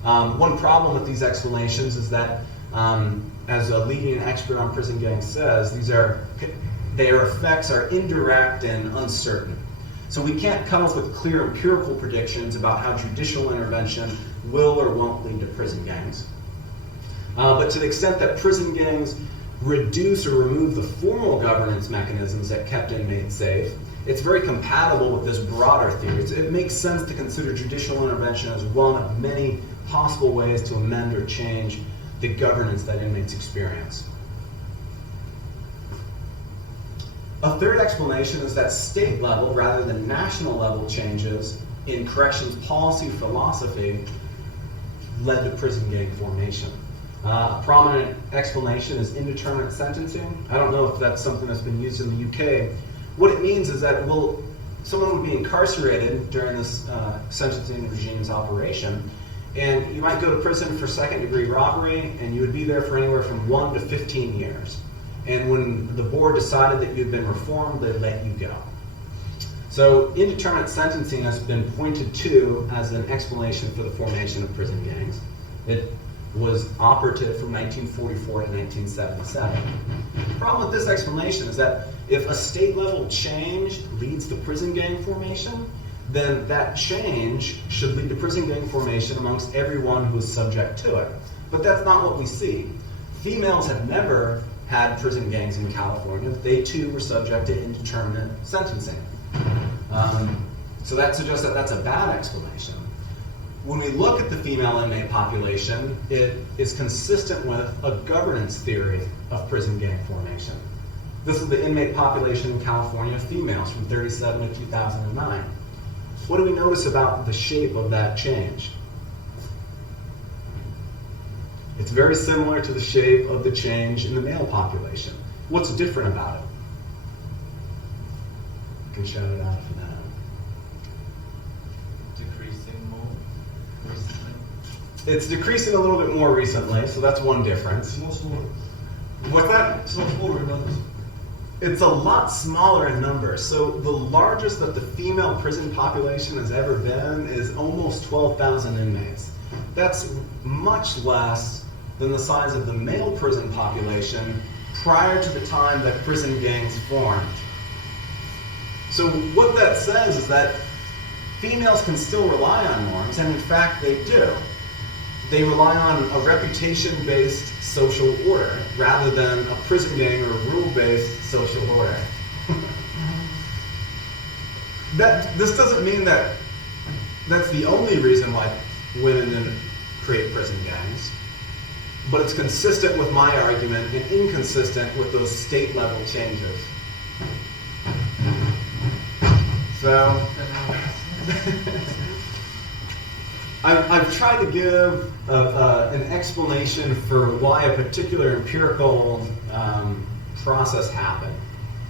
One problem with these explanations is that, as a leading expert on prison gangs says, their effects are indirect and uncertain. So we can't come up with clear empirical predictions about how judicial intervention will or won't lead to prison gangs. But to the extent that prison gangs reduce or remove the formal governance mechanisms that kept inmates safe, it's very compatible with this broader theory. It makes sense to consider judicial intervention as one of many possible ways to amend or change the governance that inmates experience. A third explanation is that state level rather than national level changes in corrections policy philosophy led to prison gang formation. A prominent explanation is indeterminate sentencing. I don't know if that's something that's been used in the UK. What it means is that someone would be incarcerated during this sentencing regime's operation, and you might go to prison for second-degree robbery, and you would be there for anywhere from 1 to 15 years. And when the board decided that you'd been reformed, they'd let you go. So indeterminate sentencing has been pointed to as an explanation for the formation of prison gangs. It was operative from 1944 to 1977. The problem with this explanation is that if a state-level change leads to prison gang formation, then that change should lead to prison gang formation amongst everyone who is subject to it. But that's not what we see. Females have never had prison gangs in California. They too were subject to indeterminate sentencing. So that suggests that that's a bad explanation. When we look at the female inmate population, it is consistent with a governance theory of prison gang formation. This is the inmate population in California, females from 1937 to 2009. What do we notice about the shape of that change? It's very similar to the shape of the change in the male population. What's different about it? You can shout it out if you know. Decreasing more recently? It's decreasing a little bit more recently, so that's one difference. It's more smaller. What's that? It's not smaller in numbers. It's a lot smaller in numbers. So the largest that the female prison population has ever been is almost 12,000 inmates. That's much less than the size of the male prison population prior to the time that prison gangs formed. So what that says is that females can still rely on norms, and in fact they do. They rely on a reputation-based social order rather than a prison gang or rule-based social order. This doesn't mean that that's the only reason why women didn't create prison gangs, but it's consistent with my argument and inconsistent with those state-level changes. So, I've tried to give an explanation for why a particular empirical process happened.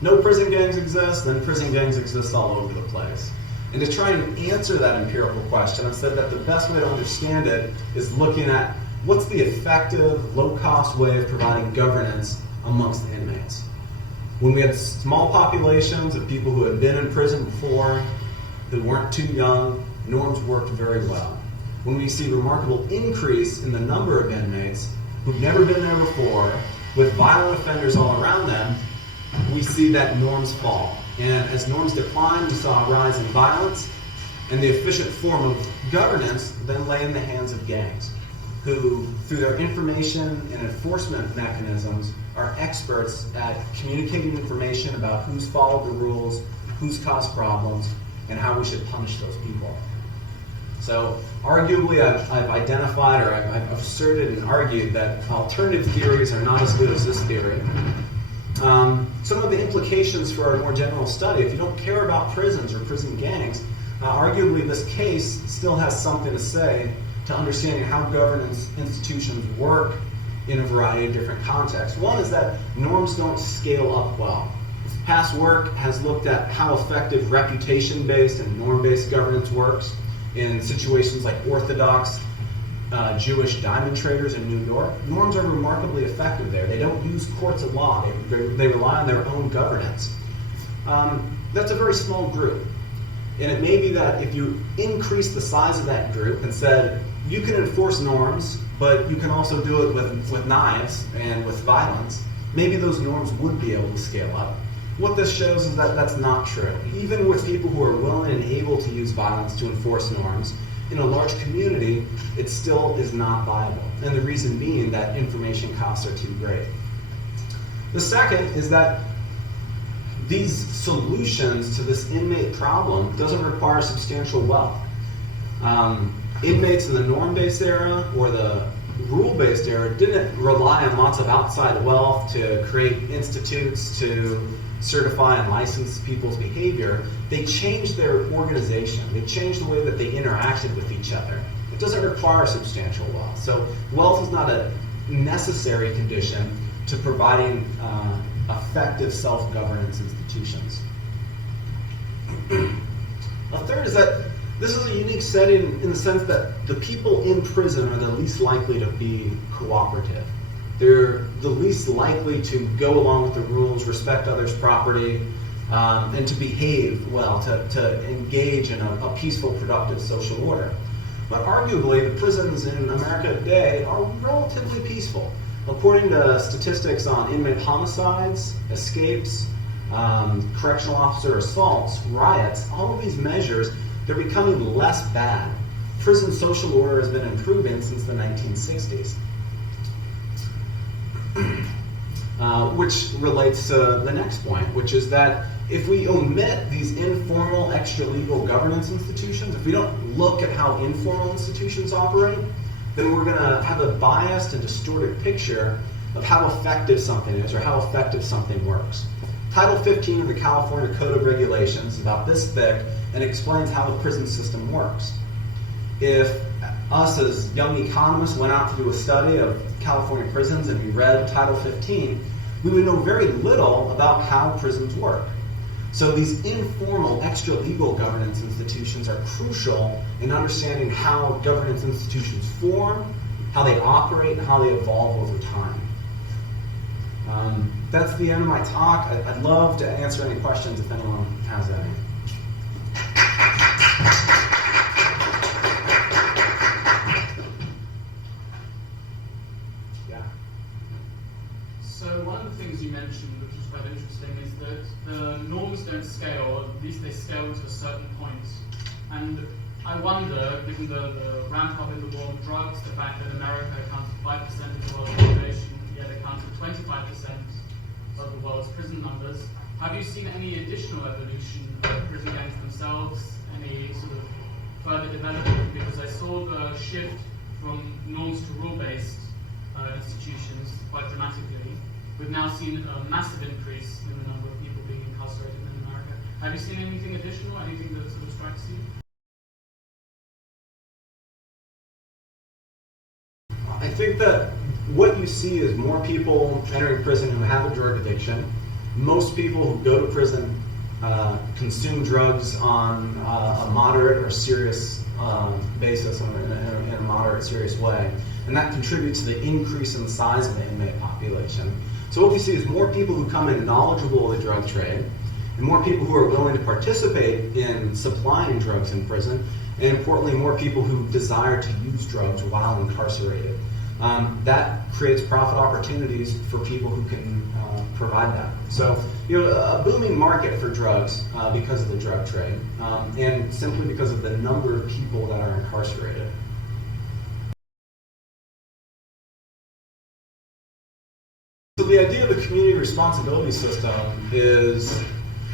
No prison gangs exist, then prison gangs exist all over the place. And to try and answer that empirical question, I've said that the best way to understand it is looking at what's the effective, low-cost way of providing governance amongst the inmates. When we had small populations of people who had been in prison before, who weren't too young, norms worked very well. When we see remarkable increase in the number of inmates who've never been there before, with violent offenders all around them, we see that norms fall. And as norms decline, we saw a rise in violence, and the efficient form of governance then lay in the hands of gangs, who, through their information and enforcement mechanisms, are experts at communicating information about who's followed the rules, who's caused problems, and how we should punish those people. So arguably, I've identified, or I've asserted and argued that alternative theories are not as good as this theory. Some of the implications for a more general study, if you don't care about prisons or prison gangs, arguably this case still has something to say to understanding how governance institutions work in a variety of different contexts. One is that norms don't scale up well. Past work has looked at how effective reputation-based and norm-based governance works in situations like Orthodox Jewish diamond traders in New York. Norms are remarkably effective there. They don't use courts of law. They rely on their own governance. That's a very small group. And it may be that if you increase the size of that group and said, you can enforce norms, but you can also do it with knives and with violence, maybe those norms would be able to scale up. What this shows is that that's not true. Even with people who are willing and able to use violence to enforce norms, in a large community, it still is not viable. And the reason being that information costs are too great. The second is that these solutions to this inmate problem doesn't require substantial wealth. Inmates in the norm-based era or the rule-based era didn't rely on lots of outside wealth to create institutes to certify and license people's behavior. They changed their organization. They changed the way that they interacted with each other. It doesn't require substantial wealth. So wealth is not a necessary condition to providing effective self-governance institutions. A third is that this is a unique setting in the sense that the people in prison are the least likely to be cooperative. They're the least likely to go along with the rules, respect others' property, and to behave well, to engage in a peaceful, productive social order. But arguably, the prisons in America today are relatively peaceful. According to statistics on inmate homicides, escapes, correctional officer assaults, riots, all of these measures, they're becoming less bad. Prison social order has been improving since the 1960s. Which relates to the next point, which is that if we omit these informal extra-legal governance institutions, if we don't look at how informal institutions operate, then we're going to have a biased and distorted picture of how effective something is or how effective something works. Title 15 of the California Code of Regulations is about this thick and explains how the prison system works. If us as young economists went out to do a study of California prisons and we read Title 15, we would know very little about how prisons work. So these informal extra-legal governance institutions are crucial in understanding how governance institutions form, how they operate, and how they evolve over time. That's the end of my talk. I'd love to answer any questions if anyone has any. Yeah. So one of the things you mentioned, which was quite interesting, is that the norms don't scale, or at least they scale to a certain point. And I wonder, given the ramp up in the war on drugs, the fact that America accounts for 5% of the world's population, yet accounts for 25% of the world's prison numbers, have you seen any additional evolution of prison gangs themselves, any sort of further development? Because I saw the shift from norms to rule-based institutions quite dramatically. We've now seen a massive increase in the number of people being incarcerated in America. Have you seen anything additional, anything that sort of strikes you? I think that what you see is more people entering prison who have a drug addiction. Most people who go to prison consume drugs on a moderate or serious basis, in a moderate, serious way. And that contributes to the increase in the size of the inmate population. So what we see is more people who come in knowledgeable of the drug trade, and more people who are willing to participate in supplying drugs in prison, and importantly, more people who desire to use drugs while incarcerated. That creates profit opportunities for people who can provide that. So, a booming market for drugs because of the drug trade, and simply because of the number of people that are incarcerated. So the idea of a community responsibility system is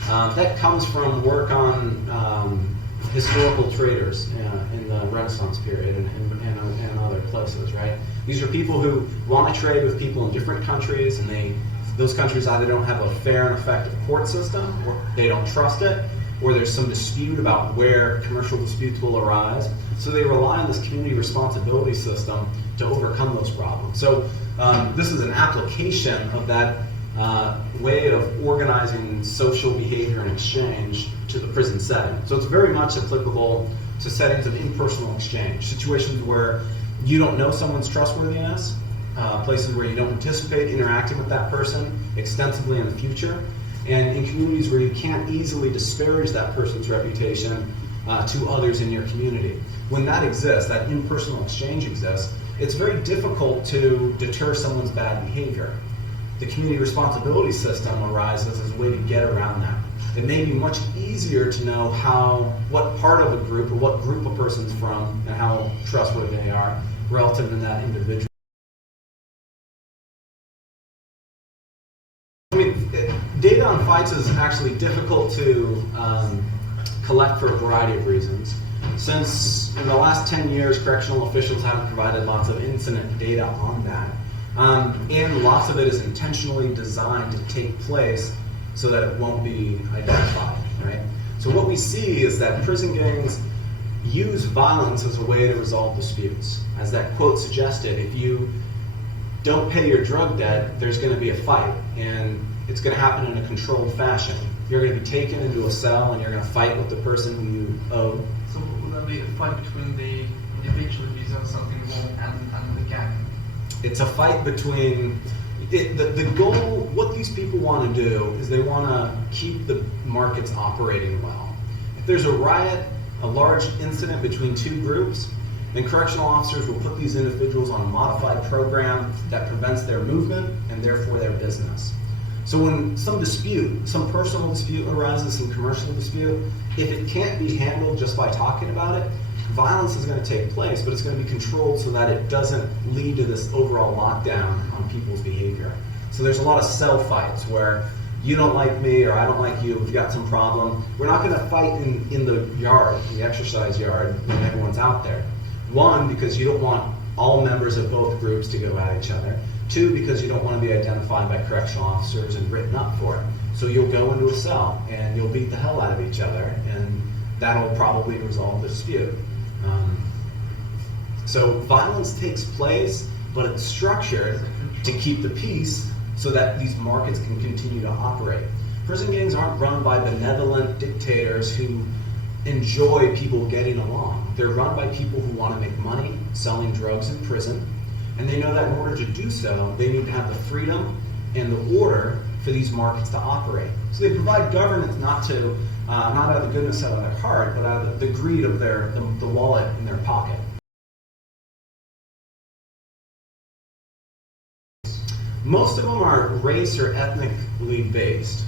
that comes from work on historical traders in the Renaissance period and other places, right? These are people who want to trade with people in different countries, and those countries either don't have a fair and effective court system, or they don't trust it, or there's some dispute about where commercial disputes will arise. So they rely on this community responsibility system to overcome those problems. So this is an application of that way of organizing social behavior and exchange to the prison setting. So it's very much applicable to settings of impersonal exchange, situations where you don't know someone's trustworthiness, places where you don't anticipate interacting with that person extensively in the future, and in communities where you can't easily disparage that person's reputation to others in your community. When that exists, that impersonal exchange exists, it's very difficult to deter someone's bad behavior. The community responsibility system arises as a way to get around that. It may be much easier to know what part of a group or what group a person's from and how trustworthy they are relative to that individual. Data on fights is actually difficult to collect for a variety of reasons. Since in the last 10 years, correctional officials haven't provided lots of incident data on that. And lots of it is intentionally designed to take place so that it won't be identified, right? So what we see is that prison gangs use violence as a way to resolve disputes. As that quote suggested, if you don't pay your drug debt, there's going to be a fight, and it's going to happen in a controlled fashion. You're going to be taken into a cell, and you're going to fight with the person who you owe. So would that be a fight between the individual who's done something wrong and the gang? It's a fight between, the goal, what these people want to do is they want to keep the markets operating well. If there's a riot, a large incident between two groups, then correctional officers will put these individuals on a modified program that prevents their movement and therefore their business. So when some dispute, some personal dispute arises, some commercial dispute, if it can't be handled just by talking about it, violence is going to take place, but it's going to be controlled so that it doesn't lead to this overall lockdown on people's behavior. So there's a lot of cell fights where you don't like me or I don't like you, we've got some problem. We're not going to fight in the yard, the exercise yard, when everyone's out there. One, because you don't want all members of both groups to go at each other. Two, because you don't want to be identified by correctional officers and written up for it. So you'll go into a cell and you'll beat the hell out of each other, and that'll probably resolve the dispute. So violence takes place, but it's structured to keep the peace so that these markets can continue to operate. Prison gangs aren't run by benevolent dictators who enjoy people getting along. They're run by people who want to make money selling drugs in prison, and they know that in order to do so, they need to have the freedom and the order for these markets to operate. So they provide governance not out of the goodness out of their heart, but out of the greed of the wallet in their pocket. Most of them are race or ethnically based.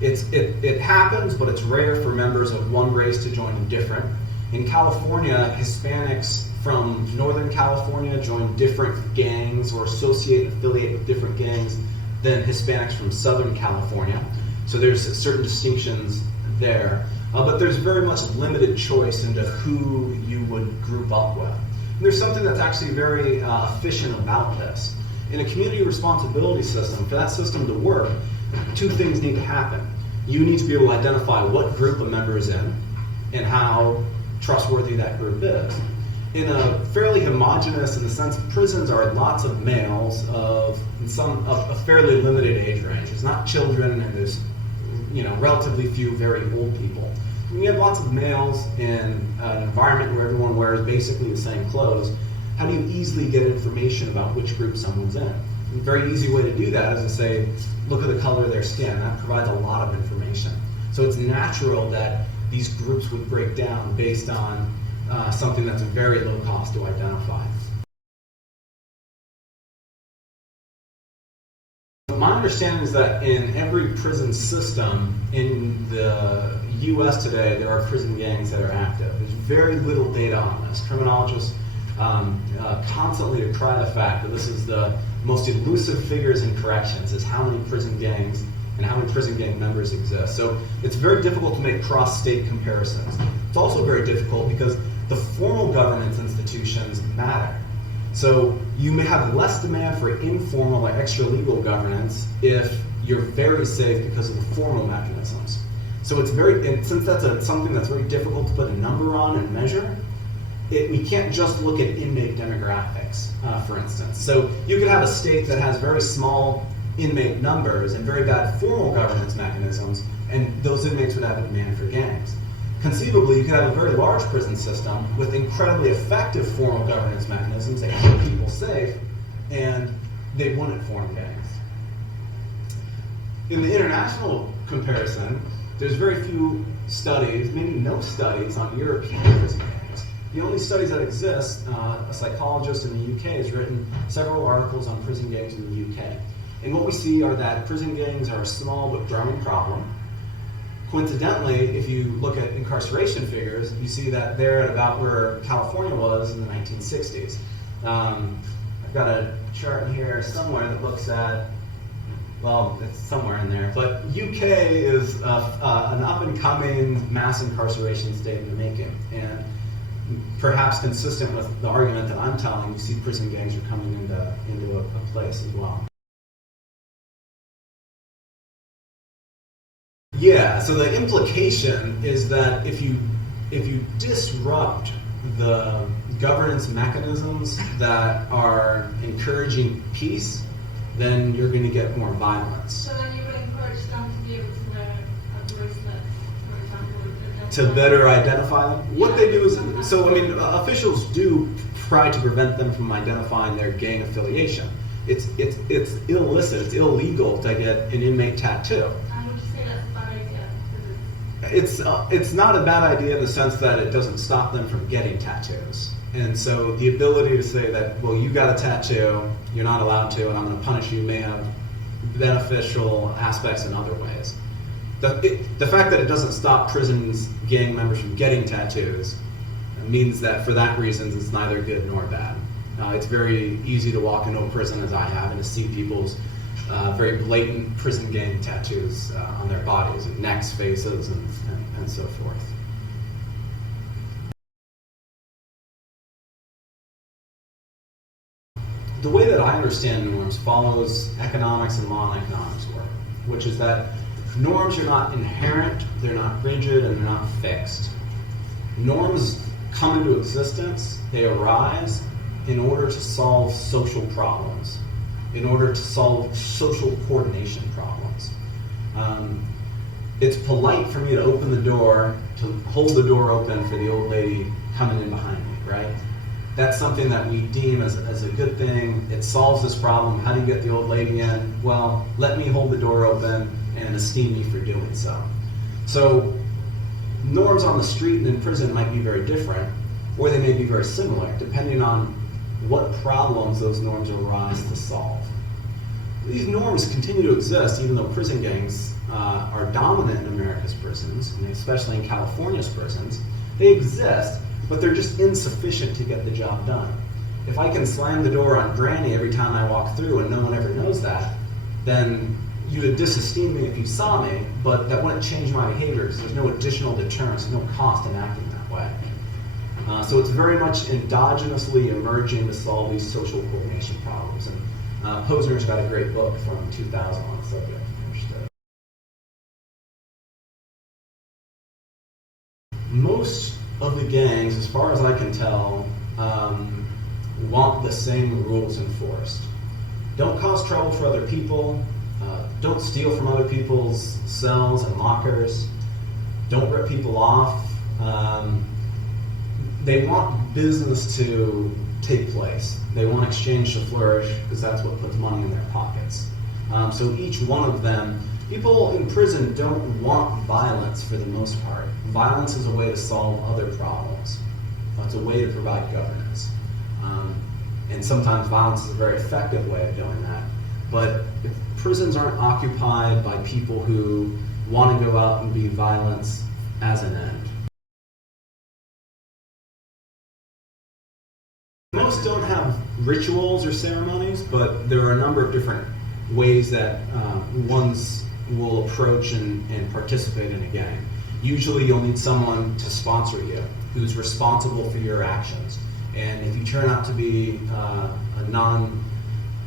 It happens, but it's rare for members of one race to join a different. In California, Hispanics from Northern California join different gangs or affiliate with different gangs than Hispanics from Southern California. So there's certain distinctions there. But there's very much limited choice into who you would group up with. And there's something that's actually very efficient about this. In a community responsibility system, for that system to work, two things need to happen. You need to be able to identify what group a member is in and how trustworthy that group is. In a fairly homogenous, in the sense prisons are lots of males of a fairly limited age range. There's not children, and there's relatively few very old people. When you have lots of males in an environment where everyone wears basically the same clothes, how do you easily get information about which group someone's in? A very easy way to do that is to say, look at the color of their skin. That provides a lot of information. So it's natural that these groups would break down based on something that's very low cost to identify. My understanding is that in every prison system in the US today, there are prison gangs that are active. There's very little data on this. Criminologists constantly decry the fact that this is the most elusive figures in corrections, is how many prison gangs and how many prison gang members exist. So it's very difficult to make cross-state comparisons. It's also very difficult because the formal governance institutions matter. So you may have less demand for informal or extra-legal governance if you're very safe because of the formal mechanisms. So it's and since that's something that's very difficult to put a number on and measure, we can't just look at inmate demographics, for instance. So you could have a state that has very small inmate numbers and very bad formal governance mechanisms, and those inmates would have a demand for gangs. Conceivably, you could have a very large prison system with incredibly effective formal governance mechanisms that keep people safe, and they wouldn't form gangs. In the international comparison, there's very few studies, maybe no studies, on European prison gangs. The only studies that exist, a psychologist in the UK has written several articles on prison gangs in the UK. And what we see are that prison gangs are a small but growing problem. Coincidentally, if you look at incarceration figures, you see that they're at about where California was in the 1960s. I've got a chart in here somewhere that looks at well, it's somewhere in there. But UK is an up-and-coming mass incarceration state in the making. And perhaps consistent with the argument that I'm telling, you see prison gangs are coming into a place as well. Yeah, so the implication is that if you disrupt the governance mechanisms that are encouraging peace, then you're going to get more violence. So then you would encourage them to be able to wear a bracelet, for example, to better identify them. What they do is, so I mean, officials do try to prevent them from identifying their gang affiliation. It's illicit, it's illegal to get an inmate tattoo. And would you say that's a bad idea? It's not a bad idea in the sense that it doesn't stop them from getting tattoos. And so the ability to say that, well, you got a tattoo, you're not allowed to, and I'm going to punish you may have beneficial aspects in other ways. The fact that it doesn't stop prisons gang members from getting tattoos means that for that reason it's neither good nor bad. It's very easy to walk into a prison, as I have, and to see people's very blatant prison gang tattoos on their bodies, and necks, faces, and so forth. The way that I understand norms follows economics and law and economics work, which is that norms are not inherent, they're not rigid, and they're not fixed. Norms come into existence, they arise in order to solve social problems, in order to solve social coordination problems. It's polite for me to open the door, to hold the door open for the old lady coming in behind me, right? That's something that we deem as a good thing. It solves this problem. How do you get the old lady in? Well, let me hold the door open and esteem me for doing so. So norms on the street and in prison might be very different, or they may be very similar, depending on what problems those norms arise to solve. These norms continue to exist even though prison gangs are dominant in America's prisons, and especially in California's prisons. They exist, but they're just insufficient to get the job done. If I can slam the door on Granny every time I walk through and no one ever knows that, then you would disesteem me if you saw me, but that wouldn't change my behavior because there's no additional deterrence, no cost in acting that way. So it's very much endogenously emerging to solve these social coordination problems. And Posner's got a great book from 2000 on the subject. Most of the gangs, as far as I can tell, want the same rules enforced. Don't cause trouble for other people. Don't steal from other people's cells and lockers. Don't rip people off. They want business to take place. They want exchange to flourish because that's what puts money in their pockets. So each one of them, people in prison don't want violence for the most part. Violence is a way to solve other problems. It's a way to provide governance. And sometimes violence is a very effective way of doing that. But if prisons aren't occupied by people who want to go out and be violence as an end. Most don't have rituals or ceremonies, but there are a number of different ways that ones will approach and participate in a gang. Usually you'll need someone to sponsor you, who's responsible for your actions. And if you turn out to be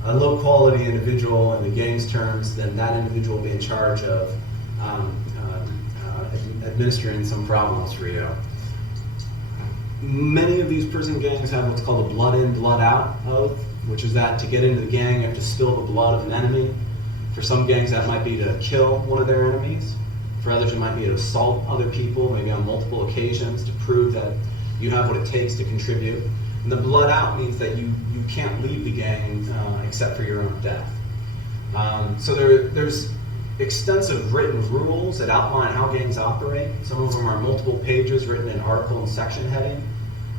a low-quality individual in the gang's terms, then that individual will be in charge of administering some problems for you. Many of these prison gangs have what's called a blood in, blood out oath, which is that to get into the gang you have to spill the blood of an enemy. For some gangs that might be to kill one of their enemies. For others it might be to assault other people, maybe on multiple occasions, to prove that you have what it takes to contribute. And the blood out means that you can't leave the gang except for your own death. So there's extensive written rules that outline how gangs operate. Some of them are multiple pages written in article and section heading.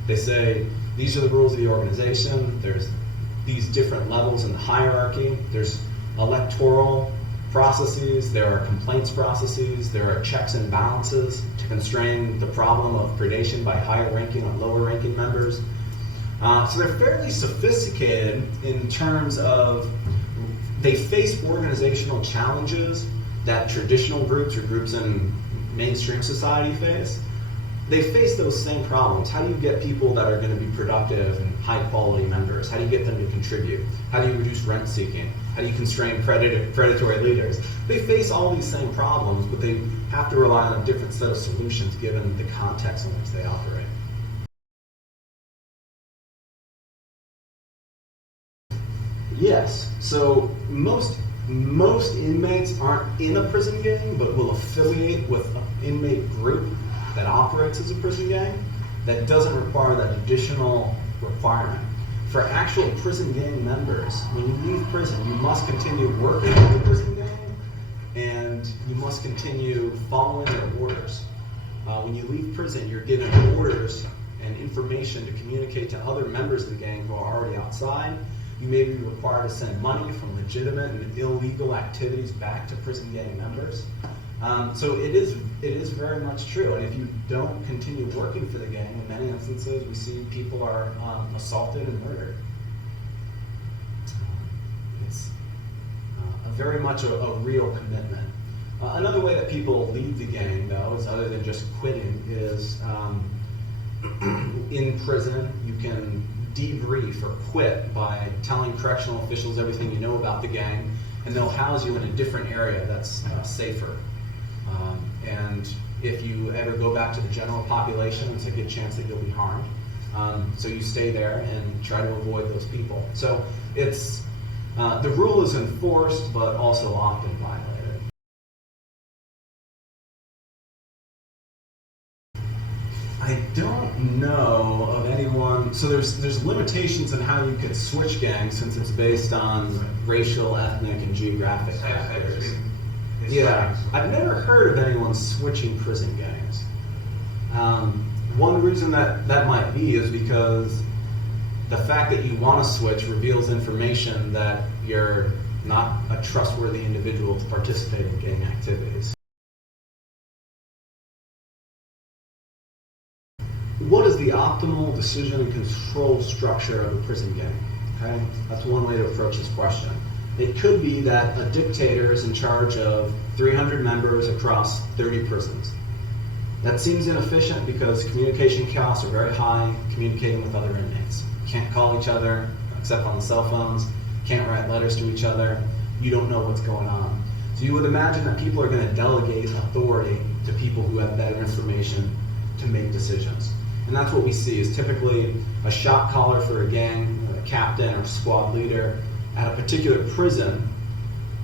They say, these are the rules of the organization. There's these different levels in the hierarchy. There's electoral processes, there are complaints processes, there are checks and balances to constrain the problem of predation by higher ranking on lower ranking members. So they're fairly sophisticated in terms of They face organizational challenges that traditional groups or groups in mainstream society face. They face those same problems. How do you get people that are going to be productive and high-quality members? How do you get them to contribute? How do you reduce rent seeking? How do you constrain predatory leaders? They face all these same problems, but they have to rely on a different set of solutions given the context in which they operate. Yes. So most inmates aren't in a prison gang, but will affiliate with an inmate group that operates as a prison gang that doesn't require that additional requirement. For actual prison gang members, when you leave prison, you must continue working with the prison gang and you must continue following their orders. When you leave prison, you're given orders and information to communicate to other members of the gang who are already outside. You may be required to send money from legitimate and illegal activities back to prison gang members. So it is very much true. And if you don't continue working for the gang, in many instances we see people are assaulted and murdered. It's very much a real commitment. Another way that people leave the gang, though, is other than just quitting, is in prison you can debrief or quit by telling correctional officials everything you know about the gang, and they'll house you in a different area that's safer. And if you ever go back to the general population, it's a good chance that you'll be harmed. So you stay there and try to avoid those people. So it's the rule is enforced, but also often violated. I don't know of anyone. So there's limitations on how you could switch gangs since it's based on racial, ethnic, and geographic factors. Yeah, I've never heard of anyone switching prison gangs. One reason that might be is because the fact that you want to switch reveals information that you're not a trustworthy individual to participate in gang activities. What is the optimal decision and control structure of a prison gang? Okay, that's one way to approach this question. It could be that a dictator is in charge of 300 members across 30 prisons. That seems inefficient because communication costs are very high communicating with other inmates. Can't call each other except on the cell phones, can't write letters to each other, you don't know what's going on. So you would imagine that people are going to delegate authority to people who have better information to make decisions. And that's what we see is typically a shot caller for a gang, a captain or squad leader at a particular prison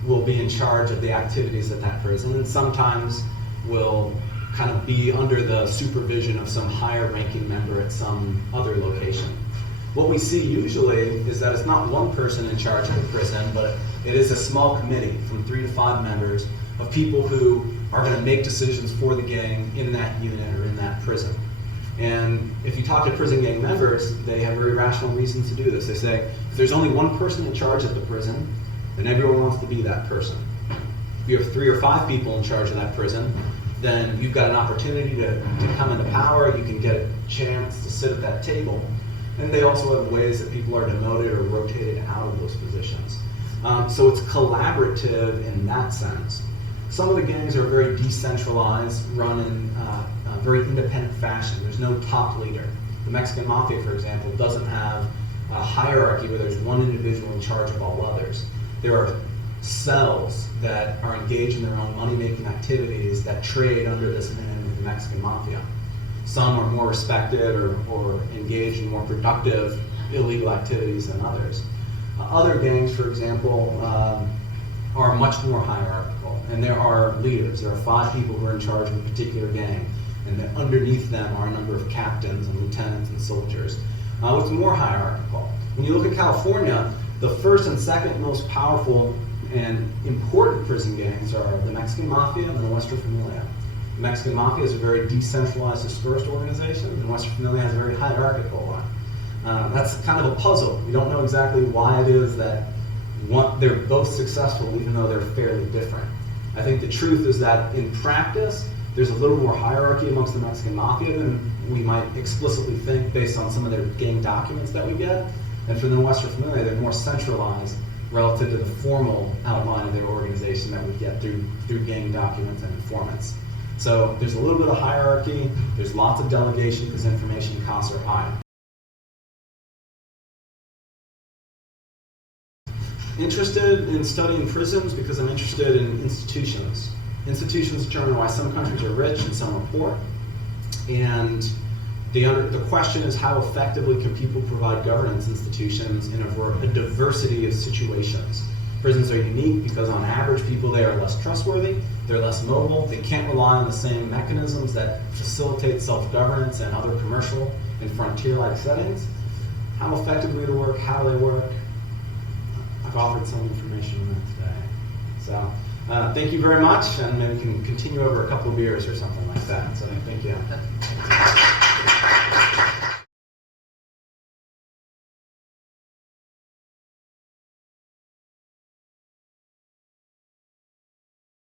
will be in charge of the activities at that prison, and sometimes will kind of be under the supervision of some higher ranking member at some other location. What we see usually is that it's not one person in charge of the prison, but it is a small committee from 3 to 5 members of people who are going to make decisions for the gang in that unit or in that prison. And if you talk to prison gang members, they have very rational reasons to do this. They say, if there's only one person in charge at the prison, then everyone wants to be that person. If you have 3 or 5 people in charge of that prison, then you've got an opportunity to come into power, you can get a chance to sit at that table. And they also have ways that people are demoted or rotated out of those positions. So it's collaborative in that sense. Some of the gangs are very decentralized, run in a very independent fashion. There's no top leader. The Mexican Mafia, for example, doesn't have a hierarchy where there's one individual in charge of all others. There are cells that are engaged in their own money-making activities that trade under this name of the Mexican Mafia. Some are more respected or engaged in more productive illegal activities than others. Other gangs, for example, are much more hierarchical, and there are leaders. There are 5 people who are in charge of a particular gang, and then underneath them are a number of captains and lieutenants and soldiers. It's more hierarchical. When you look at California, the first and second most powerful and important prison gangs are the Mexican Mafia and the Nuestra Familia. The Mexican Mafia is a very decentralized, dispersed organization, and the Nuestra Familia has a very hierarchical one. That's kind of a puzzle. We don't know exactly why it is that they're both successful even though they're fairly different. I think the truth is that in practice, there's a little more hierarchy amongst the Mexican Mafia than we might explicitly think based on some of their gang documents that we get. And for the Nuestra Familia, they're more centralized relative to the formal outline of their organization that we get through gang documents and informants. So there's a little bit of hierarchy, there's lots of delegation because information costs are high. Interested in studying prisons because I'm interested in institutions. Institutions determine why some countries are rich and some are poor. And the question is, how effectively can people provide governance institutions in a diversity of situations? Prisons are unique because on average people there are less trustworthy, they're less mobile, they can't rely on the same mechanisms that facilitate self-governance and other commercial and frontier-like settings. How effectively they work, how they work. I've offered some information on that today. So thank you very much, and maybe we can continue over a couple of beers or something like that. So thank you.